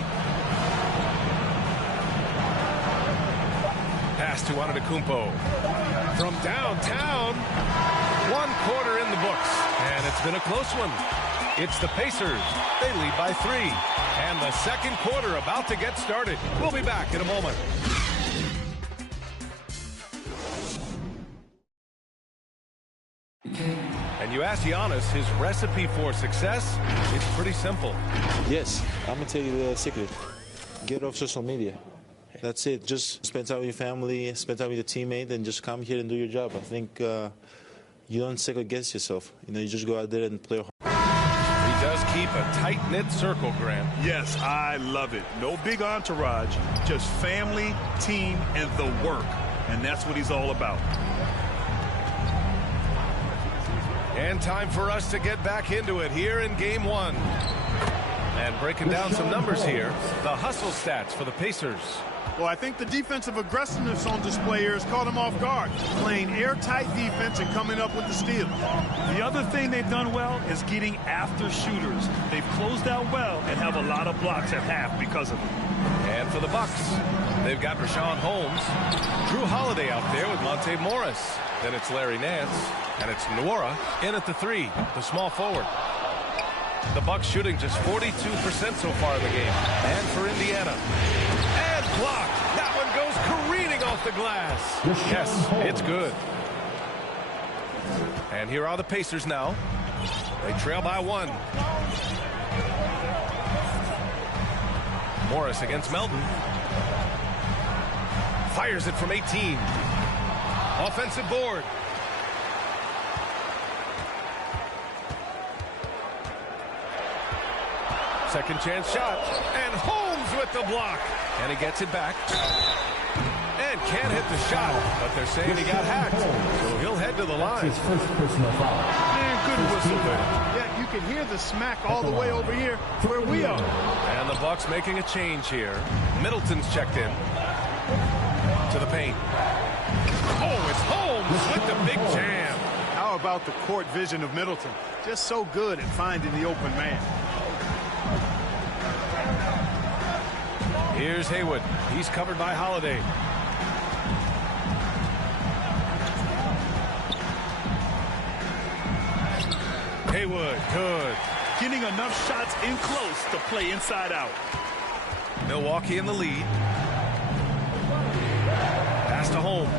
Pass to Antetokounmpo. From downtown. 1 quarter in the books. And it's been a close one. It's the Pacers. They lead by 3. And the second quarter about to get started. We'll be back in a moment. And you ask Giannis his recipe for success, it's pretty simple. Yes, I'm going to tell you the secret. Get off social media. That's it. Just spend time with your family, spend time with your teammate, and just come here and do your job. I think you don't second guess yourself. You know, you just go out there and play hard. He does keep a tight-knit circle, Grant. Yes, I love it. No big entourage, just family, team, and the work. And that's what he's all about. And time for us to get back into it here in Game 1. And breaking down some numbers here, the hustle stats for the Pacers. Well, I think the defensive aggressiveness on display here has caught him off guard. Playing airtight defense and coming up with the steal. The other thing they've done well is getting after shooters. They've closed out well and have a lot of blocks at half because of it. And for the Bucks, they've got Rashawn Holmes, Drew Holiday out there with Monte Morris. Then it's Larry Nance, and it's Nwora in at the 3, the small forward. The Bucks shooting just 42% so far in the game. And for Indiana. And blocked. That one goes careening off the glass. Yes, it's good. And here are the Pacers now. They trail by 1. Morris against Melton. Fires it from 18. Offensive board. Second chance shot. And Holmes with the block. And he gets it back. And can't hit the shot. But they're saying he got hacked. So he'll head to the line. His first personal foul. And good whistle there. Yeah, you can hear the smack all the way over here where we are. And the Bucks making a change here. Middleton's checked in. To the paint. Oh, it's Holmes with the big jam. How about the court vision of Middleton? Just so good at finding the open man. Here's Haywood. He's covered by Holiday. Haywood, good. Getting enough shots in close to play inside out. Milwaukee in the lead. Pass to Holmes.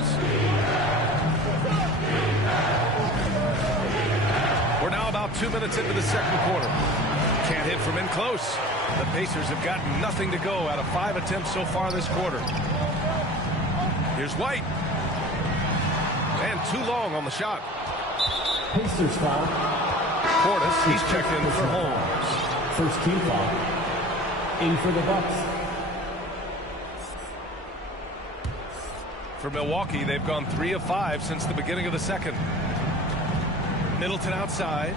We're now about 2 minutes into the second quarter. Can't hit from in close. The Pacers have got nothing to go out of 5 attempts so far this quarter. Here's White. And too long on the shot. Pacers foul. Portis, he's checked in for Holmes. First team foul. In for the Bucks. For Milwaukee, they've gone 3 of 5 since the beginning of the second. Middleton outside.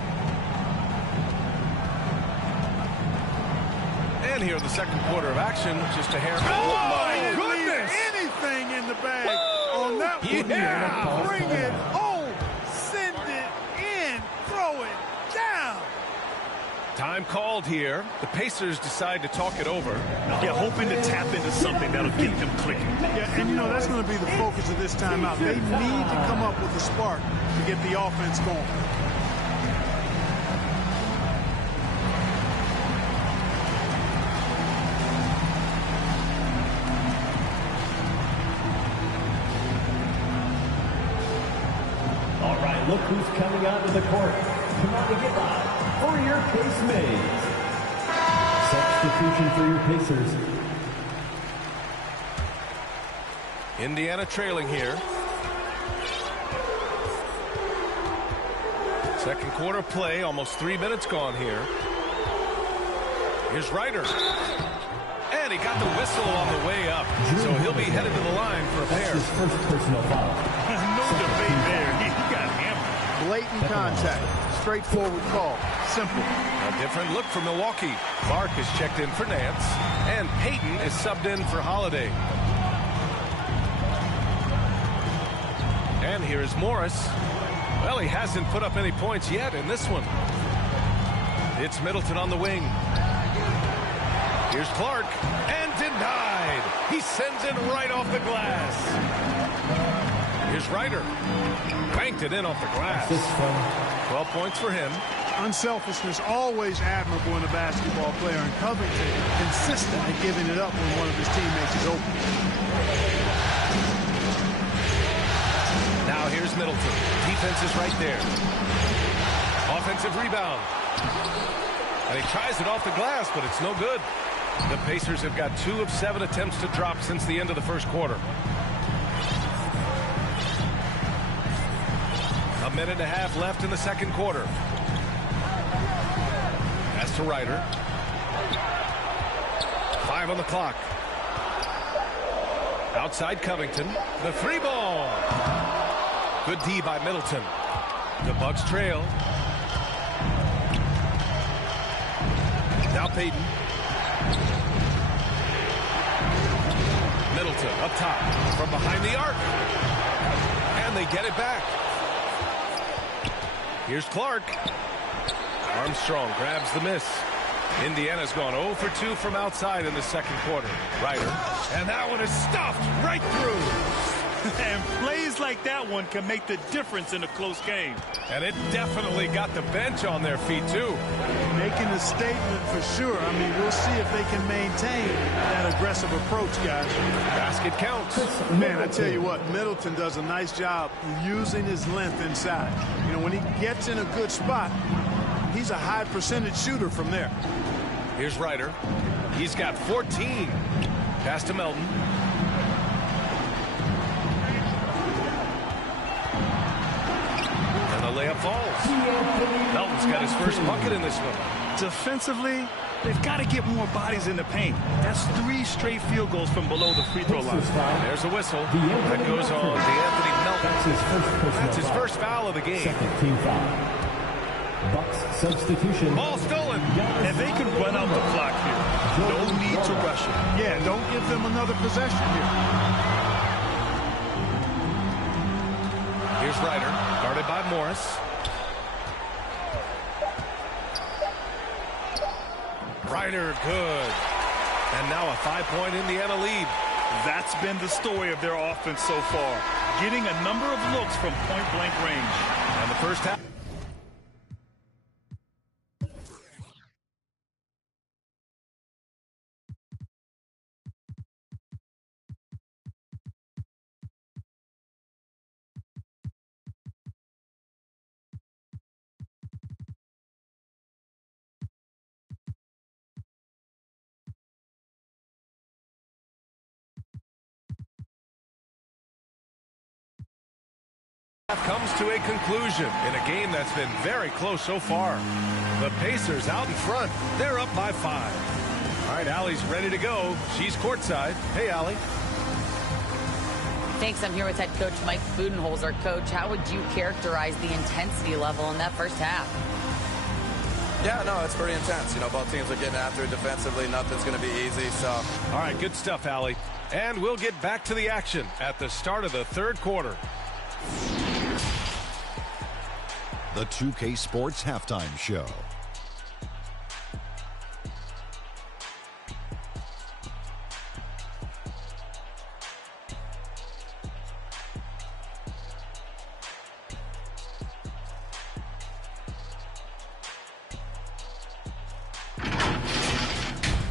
And here in the second quarter of action, just a hair. Oh, my goodness! Anything in the bag on that one. Yeah! Bring it home. Send it in. Throw it down. Time called here. The Pacers decide to talk it over. Yeah, hoping to tap into something that'll get them clicking. Yeah, and you know, that's going to be the focus of this timeout. They need to come up with a spark to get the offense going. All right, look who's coming onto the court. Come on to get live for your case made. Substitution for your Pacers. Indiana trailing here. Second quarter play, almost 3 minutes gone here. Here's Ryder. And he got the whistle on the way up. So he'll be headed to the line for a pair. That's his first personal foul. No debate there. He got hammered. Blatant contact. Straightforward call. Simple. A different look for Milwaukee. Clark is checked in for Nance. And Payton is subbed in for Holiday. And here is Morris. Well, he hasn't put up any points yet in this one. It's Middleton on the wing. Here's Clark. And denied. He sends it right off the glass. Here's Ryder. Banked it in off the glass. 12 points for him. Unselfishness always admirable in a basketball player, and Covington consistent at giving it up when one of his teammates is open. Now here's Middleton. Defense is right there. Offensive rebound. And he tries it off the glass, but it's no good. The Pacers have got 2 of 7 attempts to drop since the end of the first quarter. A minute and a half left in the second quarter. Pass to Ryder. 5 on the clock. Outside Covington. The 3-ball. Good D by Middleton. The Bucks trail. Now Payton. Middleton up top from behind the arc. And they get it back. Here's Clark. Armstrong grabs the miss. Indiana's gone 0 for 2 from outside in the second quarter. Ryder. And that one is stuffed right through. And plays like that one can make the difference in a close game. And it definitely got the bench on their feet, too. Making a statement for sure. I mean, we'll see if they can maintain that aggressive approach, guys. Basket counts. Man, I tell you what, Middleton does a nice job using his length inside. You know, when he gets in a good spot, he's a high percentage shooter from there. Here's Ryder. He's got 14. Pass to Melton. And the layup falls. Melton's got his first bucket in this one. Defensively, they've got to get more bodies in the paint. That's 3 straight field goals from below the free throw line. There's a whistle. That goes on DeAnthony Melton. That's his first foul of the game. Second team foul. Bucks substitution. Ball stolen. And they can run out the clock here. No need to rush it. Yeah, don't give them another possession here. Here's Ryder, guarded by Morris. Ryder, good. And now a 5-point Indiana lead. That's been the story of their offense so far. Getting a number of looks from point-blank range. And the first half. to a conclusion in a game that's been very close so far. The Pacers out in front. They're up by 5. All right, Allie's ready to go. She's courtside. Hey, Allie. Thanks. I'm here with head coach Mike Budenholzer. Coach, how would you characterize the intensity level in that first half? Yeah, no, it's pretty intense. You know, both teams are getting after it defensively. Nothing's going to be easy, so. All right, good stuff, Allie. And we'll get back to the action at the start of the third quarter. The 2K Sports Halftime Show.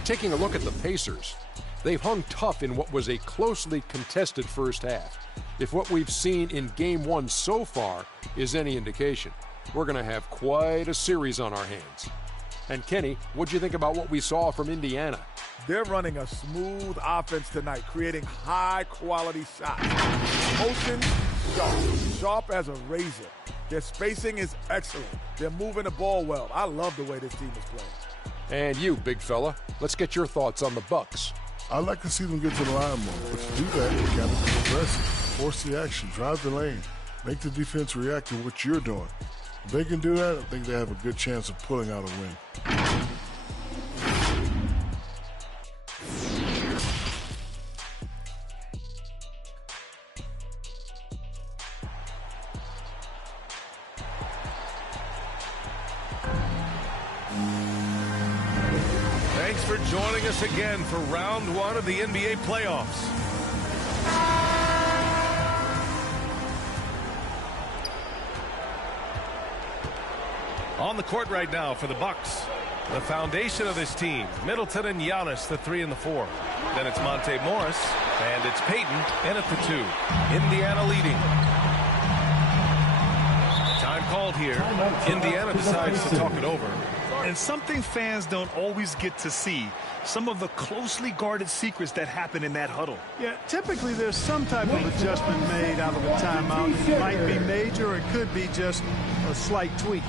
Taking a look at the Pacers, they've hung tough in what was a closely contested first half. If what we've seen in Game 1 so far is any indication, we're going to have quite a series on our hands. And Kenny, what'd you think about what we saw from Indiana? They're running a smooth offense tonight, creating high-quality shots. Motion sharp as a razor. Their spacing is excellent. They're moving the ball well. I love the way this team is playing. And you, big fella, let's get your thoughts on the Bucks. I'd like to see them get to the line more, but to do that, you got to be aggressive, force the action, drive the lane, make the defense react to what you're doing. If they can do that, I think they have a good chance of pulling out a win. Thanks for joining us again for round 1 of the NBA playoffs. On the court right now for the Bucks, the foundation of this team, Middleton and Giannis, the 3 and the 4. Then it's Monte Morris, and it's Payton in at the 2. Indiana leading. Time called here. Indiana decides to talk it over. And something fans don't always get to see, some of the closely guarded secrets that happen in that huddle. Yeah, typically there's some type of adjustment made out of a timeout. It might be major, or it could be just a slight tweak.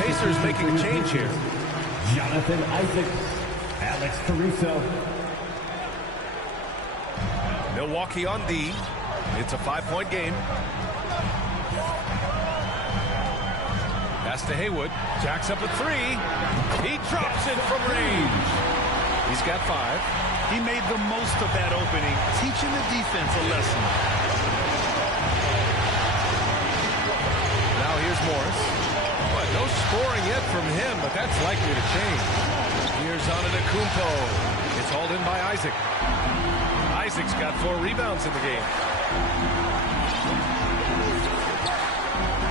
Pacers making a change here. Jonathan Isaac, Alex Caruso. Milwaukee on D. It's a 5-point game. Pass to Haywood. Jacks up a 3. He drops it from range. He's got 5. He made the most of that opening, teaching the defense a lesson. Now here's Morris. But no scoring yet from him, but that's likely to change. Here's Antetokounmpo. It's hauled in by Isaac. Isaac's got 4 rebounds in the game.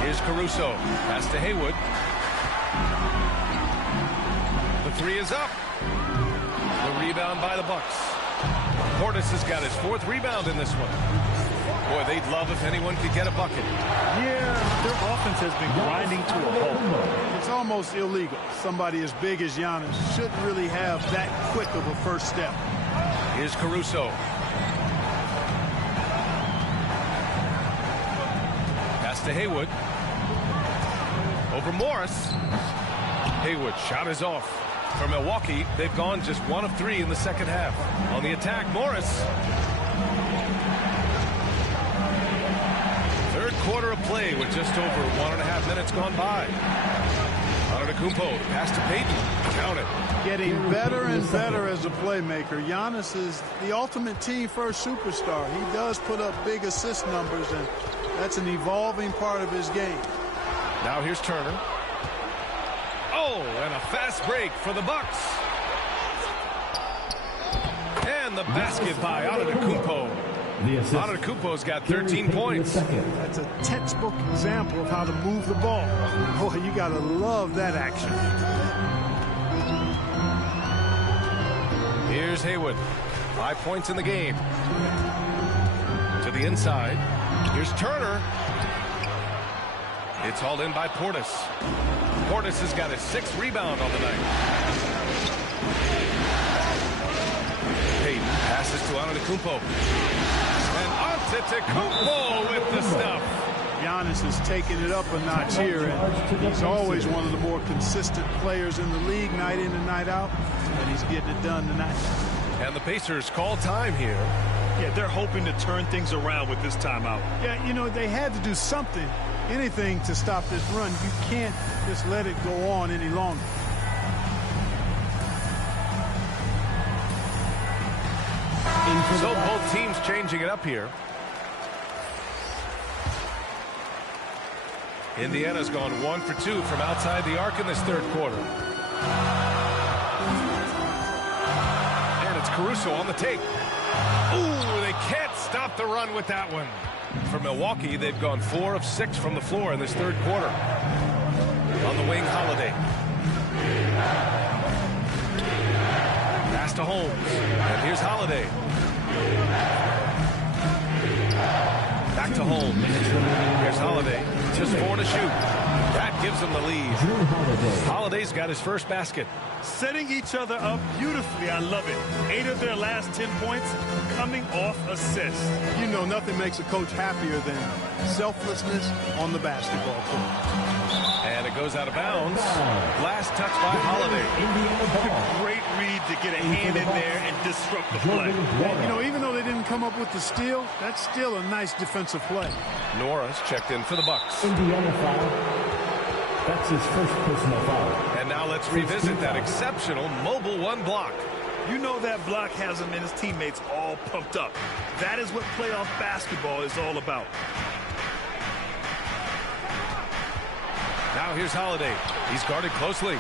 Here's Caruso. Pass to Haywood. The 3 is up. The rebound by the Bucks. Portis has got his 4th rebound in this one. Boy, they'd love if anyone could get a bucket. Yeah, their offense has been grinding to a halt. It's almost illegal. Somebody as big as Giannis shouldn't really have that quick of a first step. Here's Caruso. Pass to Haywood. Over Morris. Haywood, shot is off. For Milwaukee, they've gone just 1 of 3 in the second half. On the attack, Morris. Third quarter of play with just over 1.5 minutes gone by. Antetokounmpo, pass to Payton. Count it. Getting better and better as a playmaker. Giannis is the ultimate team-first superstar. He does put up big assist numbers, and that's an evolving part of his game. Now here's Turner. Oh, and a fast break for the Bucks. And the basket by Antetokounmpo. The assist. Antetokounmpo's got 13 points. That's a textbook example of how to move the ball. Boy, you got to love that action. Here's Haywood. 5 points in the game. To the inside. Here's Turner. It's hauled in by Portis. Portis has got his 6th rebound on the night. Payton passes to Antetokounmpo. And Antetokounmpo with the stuff. Giannis has taken it up a notch here, and he's always one of the more consistent players in the league, night in and night out, and he's getting it done tonight. And the Pacers call time here. Yeah, they're hoping to turn things around with this timeout. Yeah, you know, they had to do something, anything to stop this run. You can't just let it go on any longer. So both teams changing it up here. Indiana's gone 1 for 2 from outside the arc in this third quarter. And it's Caruso on the take. Ooh, they can't stop the run with that one. For Milwaukee, they've gone 4 of 6 from the floor in this third quarter. On the wing, Holiday. Pass to Holmes. And here's Holiday. Back to Holmes. Here's Holiday. Just 4 to shoot. That gives them the lead. Holiday's got his first basket. Setting each other up beautifully. I love it. 8 of their last 10 points coming off assists. You know, nothing makes a coach happier than selflessness on the basketball court. And it goes out of bounds. Last touch by Holiday. Great read to get a hand in there and disrupt the play. You know, even though they didn't come up with the steal, that's still a nice defensive play. Norris checked in for the Bucks. Indiana foul. That's his first personal foul. And now let's revisit that exceptional mobile 1 block. You know that block has him and his teammates all pumped up. That is what playoff basketball is all about. Now here's Holiday. He's guarded closely.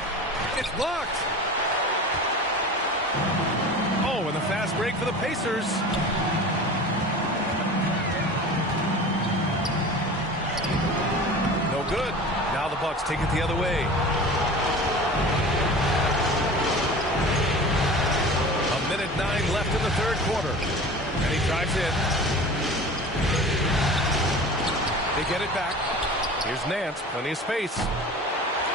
It's blocked. Oh, and the fast break for the Pacers. No good. Now the Bucks take it the other way. A minute 9 left in the third quarter. And he drives in. They get it back. Here's Nance, plenty of space.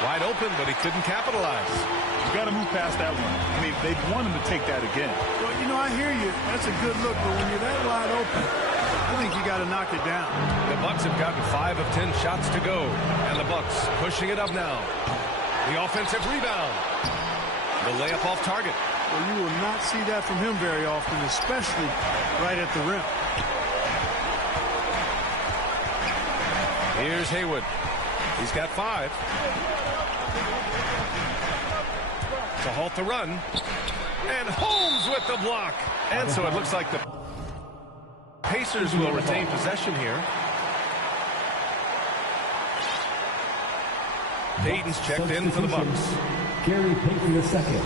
Wide open, but he couldn't capitalize. You got to move past that one. I mean, they'd want him to take that again. Well, you know, I hear you. That's a good look, but when you're that wide open, I think you got to knock it down. The Bucks have gotten 5 of 10 shots to go, and the Bucks pushing it up now. The offensive rebound. The layup off target. Well, you will not see that from him very often, especially right at the rim. Here's Haywood. He's got 5. To halt the run. And Holmes with the block. And so it looks like the Pacers will retain possession here. Payton's checked in for the Bucks. Gary Payton II.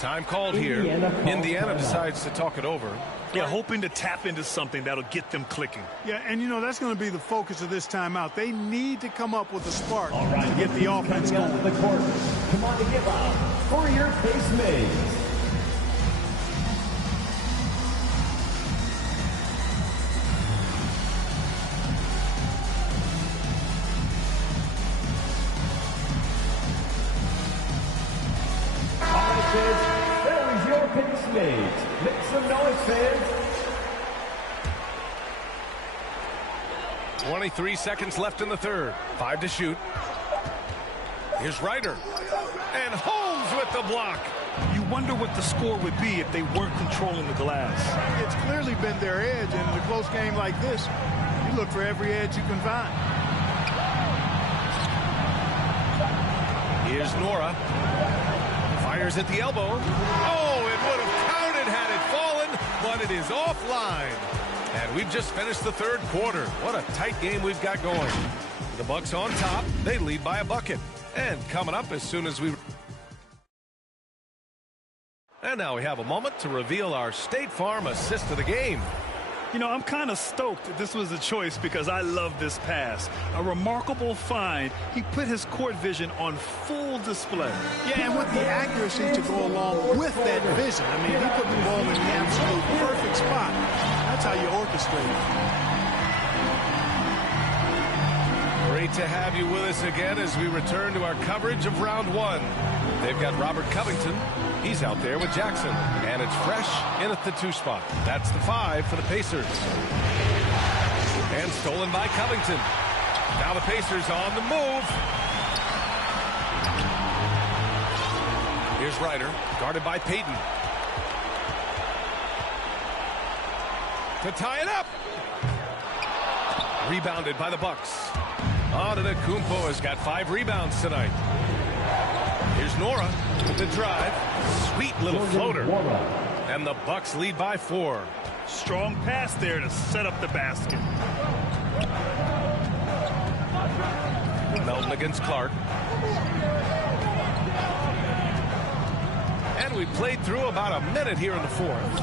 Time called here. Indiana decides to talk it over. Yeah, hoping to tap into something that'll get them clicking. Yeah, and you know, that's going to be the focus of this timeout. They need to come up with a spark to get the offense going. The court. Come on to give up for your Pace Mays. There is your Pace Mays. Make some noise, fans. 23 seconds left in the third. 5 to shoot. Here's Ryder. And Holmes with the block. You wonder what the score would be if they weren't controlling the glass. It's clearly been their edge, and in a close game like this, you look for every edge you can find. Here's Nora. Fires at the elbow. Oh, it would have counted had it fallen, but it is offline. And we've just finished the third quarter. What a tight game we've got going. The Bucks on top. They lead by a bucket. And coming up as soon as we... And And now we have a moment to reveal our State Farm assist of the game. You know, I'm kind of stoked that this was a choice because I love this pass. A remarkable find. He put his court vision on full display. Yeah, and with the accuracy to go along with that vision. I mean, he put the ball in the absolute perfect spot. That's how you orchestrate it. Great to have you with us again as we return to our coverage of round one. They've got Robert Covington. He's out there with Jackson. And it's Fresh in at the 2 spot. That's the 5 for the Pacers. And stolen by Covington. Now the Pacers on the move. Here's Ryder, guarded by Payton. To tie it up. Rebounded by the Bucks. Antetokounmpo has got 5 rebounds tonight. Here's Nora with the drive. Sweet little floater. And the Bucks lead by 4. Strong pass there to set up the basket. Melton against Clark. And we played through about a minute here in the 4th.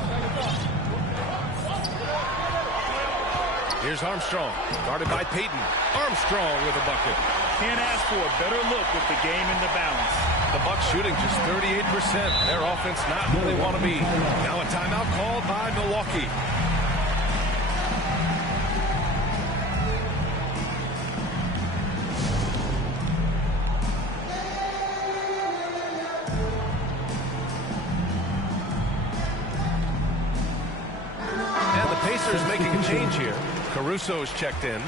Here's Armstrong, guarded by Payton. Armstrong with a bucket. Can't ask for a better look with the game in the balance. The Bucks shooting just 38%. Their offense not where they want to be. Now a timeout called by Milwaukee. And the Pacers making a change here. Caruso's checked in,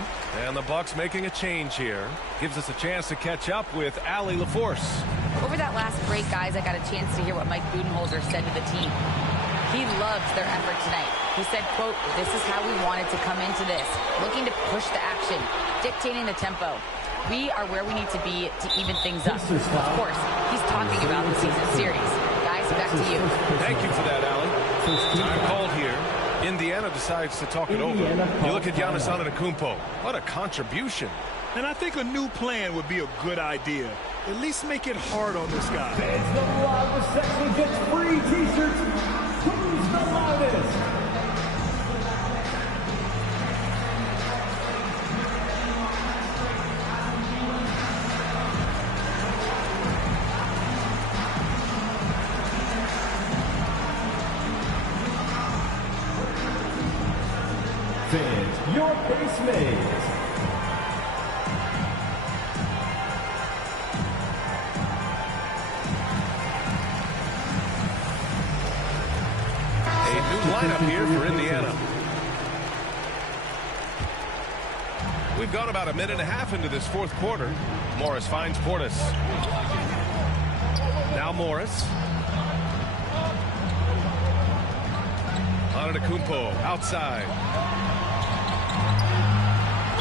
and the Bucks making a change here. Gives us a chance to catch up with Allie LaForce. Over that last break, guys, I got a chance to hear what Mike Budenholzer said to the team. He loves their effort tonight. He said, quote, "This is how we wanted to come into this, looking to push the action, dictating the tempo. We are where we need to be to even things up." Of course, he's talking about the season series. Guys, back to you. Thank you for that, Allie. Time called here. Indiana decides to talk it over. You look at Giannis Antetokounmpo. What a contribution. And I think a new plan would be a good idea. At least make it hard on this guy. Fans the loudest section gets free t-shirts. Who's the loudest? Fans, your base mates. Lineup here for Indiana. We've gone about a minute and a half into this 4th quarter. Morris finds Portis. Now Morris. Antetokounmpo outside.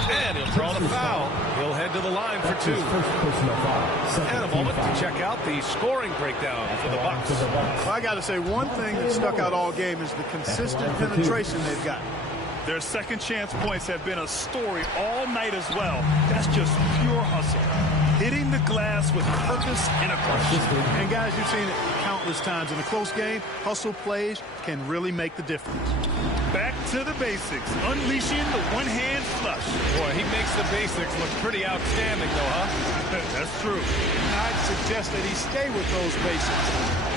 And he'll draw the foul. He'll head to the line for 2. And a moment to check out the scoring breakdown for the Bucks. Well, I got to say, one thing that stuck out all game is the consistent penetration they've got. Their second chance points have been a story all night as well. That's just pure hustle. Hitting the glass with purpose and aggression. And guys, you've seen it countless times in a close game. Hustle plays can really make the difference. Back to the basics. Unleashing the one-hand flush. Boy, he makes the basics look pretty outstanding, though, huh? That's true. I'd suggest that he stay with those basics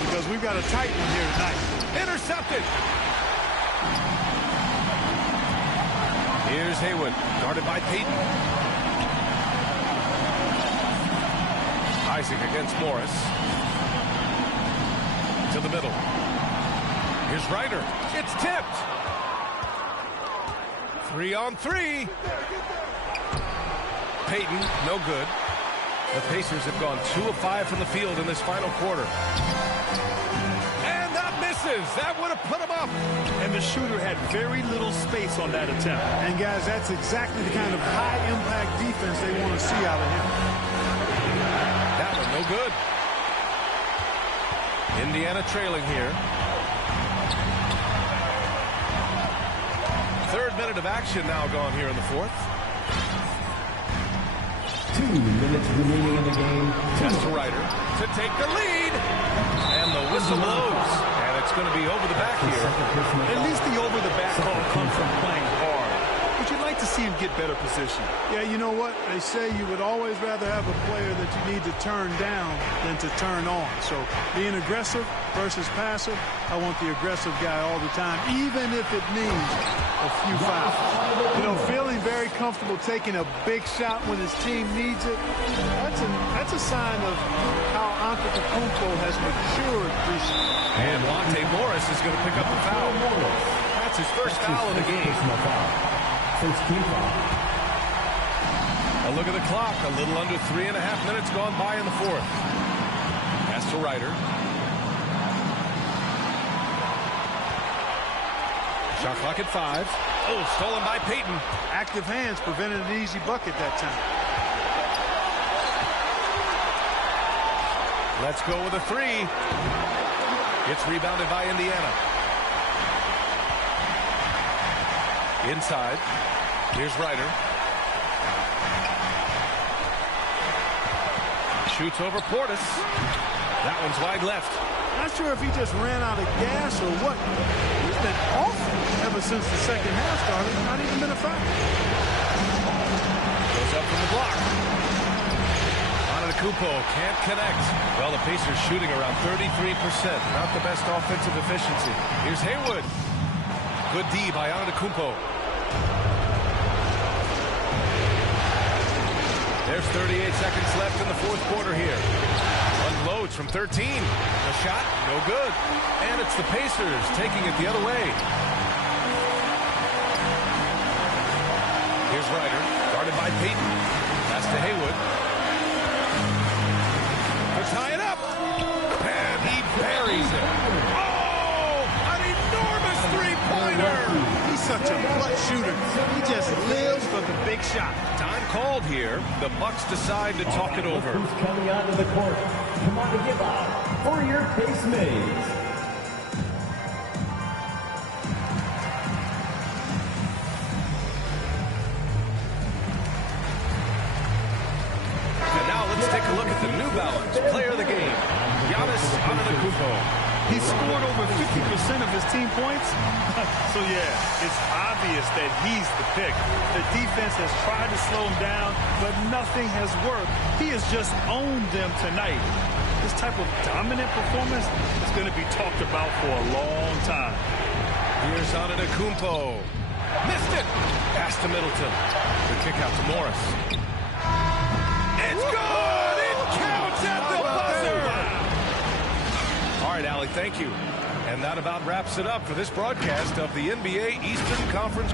because we've got a tight one here tonight. Intercepted. Here's Haywood, guarded by Payton. Isaac against Morris. To the middle. Here's Ryder. It's tipped. 3-on-3. Payton, no good. The Pacers have gone 2 of 5 from the field in this final quarter. And that misses. That would have put him up. And the shooter had very little space on that attempt. And guys, that's exactly the kind of high-impact defense they want to see out of him. That one no good. Indiana trailing here. 3rd minute of action now gone here in the 4th. 2 minutes remaining in the game. Pass to Ryder to take the lead. And the whistle blows. And it's it's going to be over the back here. At least the over the back call comes from playing hard. But you'd like to see him get better position. Yeah, you know what? They say you would always rather have a player that you need to turn down than to turn on. So being aggressive versus passive, I want the aggressive guy all the time, even if it means a few fouls. You know, feeling very comfortable taking a big shot when his team needs it, that's a sign of how Antetokounmpo has matured recently. And Monte Morris is going to pick up the foul. That's his first foul of the game. First team foul. A look at the clock. A little under 3.5 minutes gone by in the fourth. Pass to Ryder. Shot clock at 5. Oh, stolen by Payton. Active hands prevented an easy bucket that time. Let's go with a 3. It's rebounded by Indiana. Inside. Here's Ryder. Shoots over Portis. That one's wide left. Not sure if he just ran out of gas or what. He's been awful ever since the second half started. Not even been a foul. Goes up from the block. Antetokounmpo can't connect. Well, the Pacers shooting around 33%. Not the best offensive efficiency. Here's Haywood. Good D by Antetokounmpo. There's 38 seconds left in the fourth quarter here. Unloads from 13. The shot, no good. And it's the Pacers taking it the other way. Here's Ryder, guarded by Payton. Pass to Haywood. To tie it up. And he buries it. Oh, an enormous three-pointer. He's such a clutch shooter. He just lives for the big shot. Time called here. The Bucks decide to talk it over. Who's coming onto the court? Come on to give up for your Pace Mays. And now let's take a look at the New Balance player of the game, Giannis Antetokounmpo. He scored over 50% of his team points. So, yeah, it's obvious that he's the pick. The defense has tried to slow him down, but nothing has worked. He has just owned them tonight. This type of dominant performance is going to be talked about for a long time. Here's Antetokounmpo. Missed it. Pass to Middleton. The kick out to Morris. It's good. It counts at the buzzer. All right, Allie, thank you. And that about wraps it up for this broadcast of the NBA Eastern Conference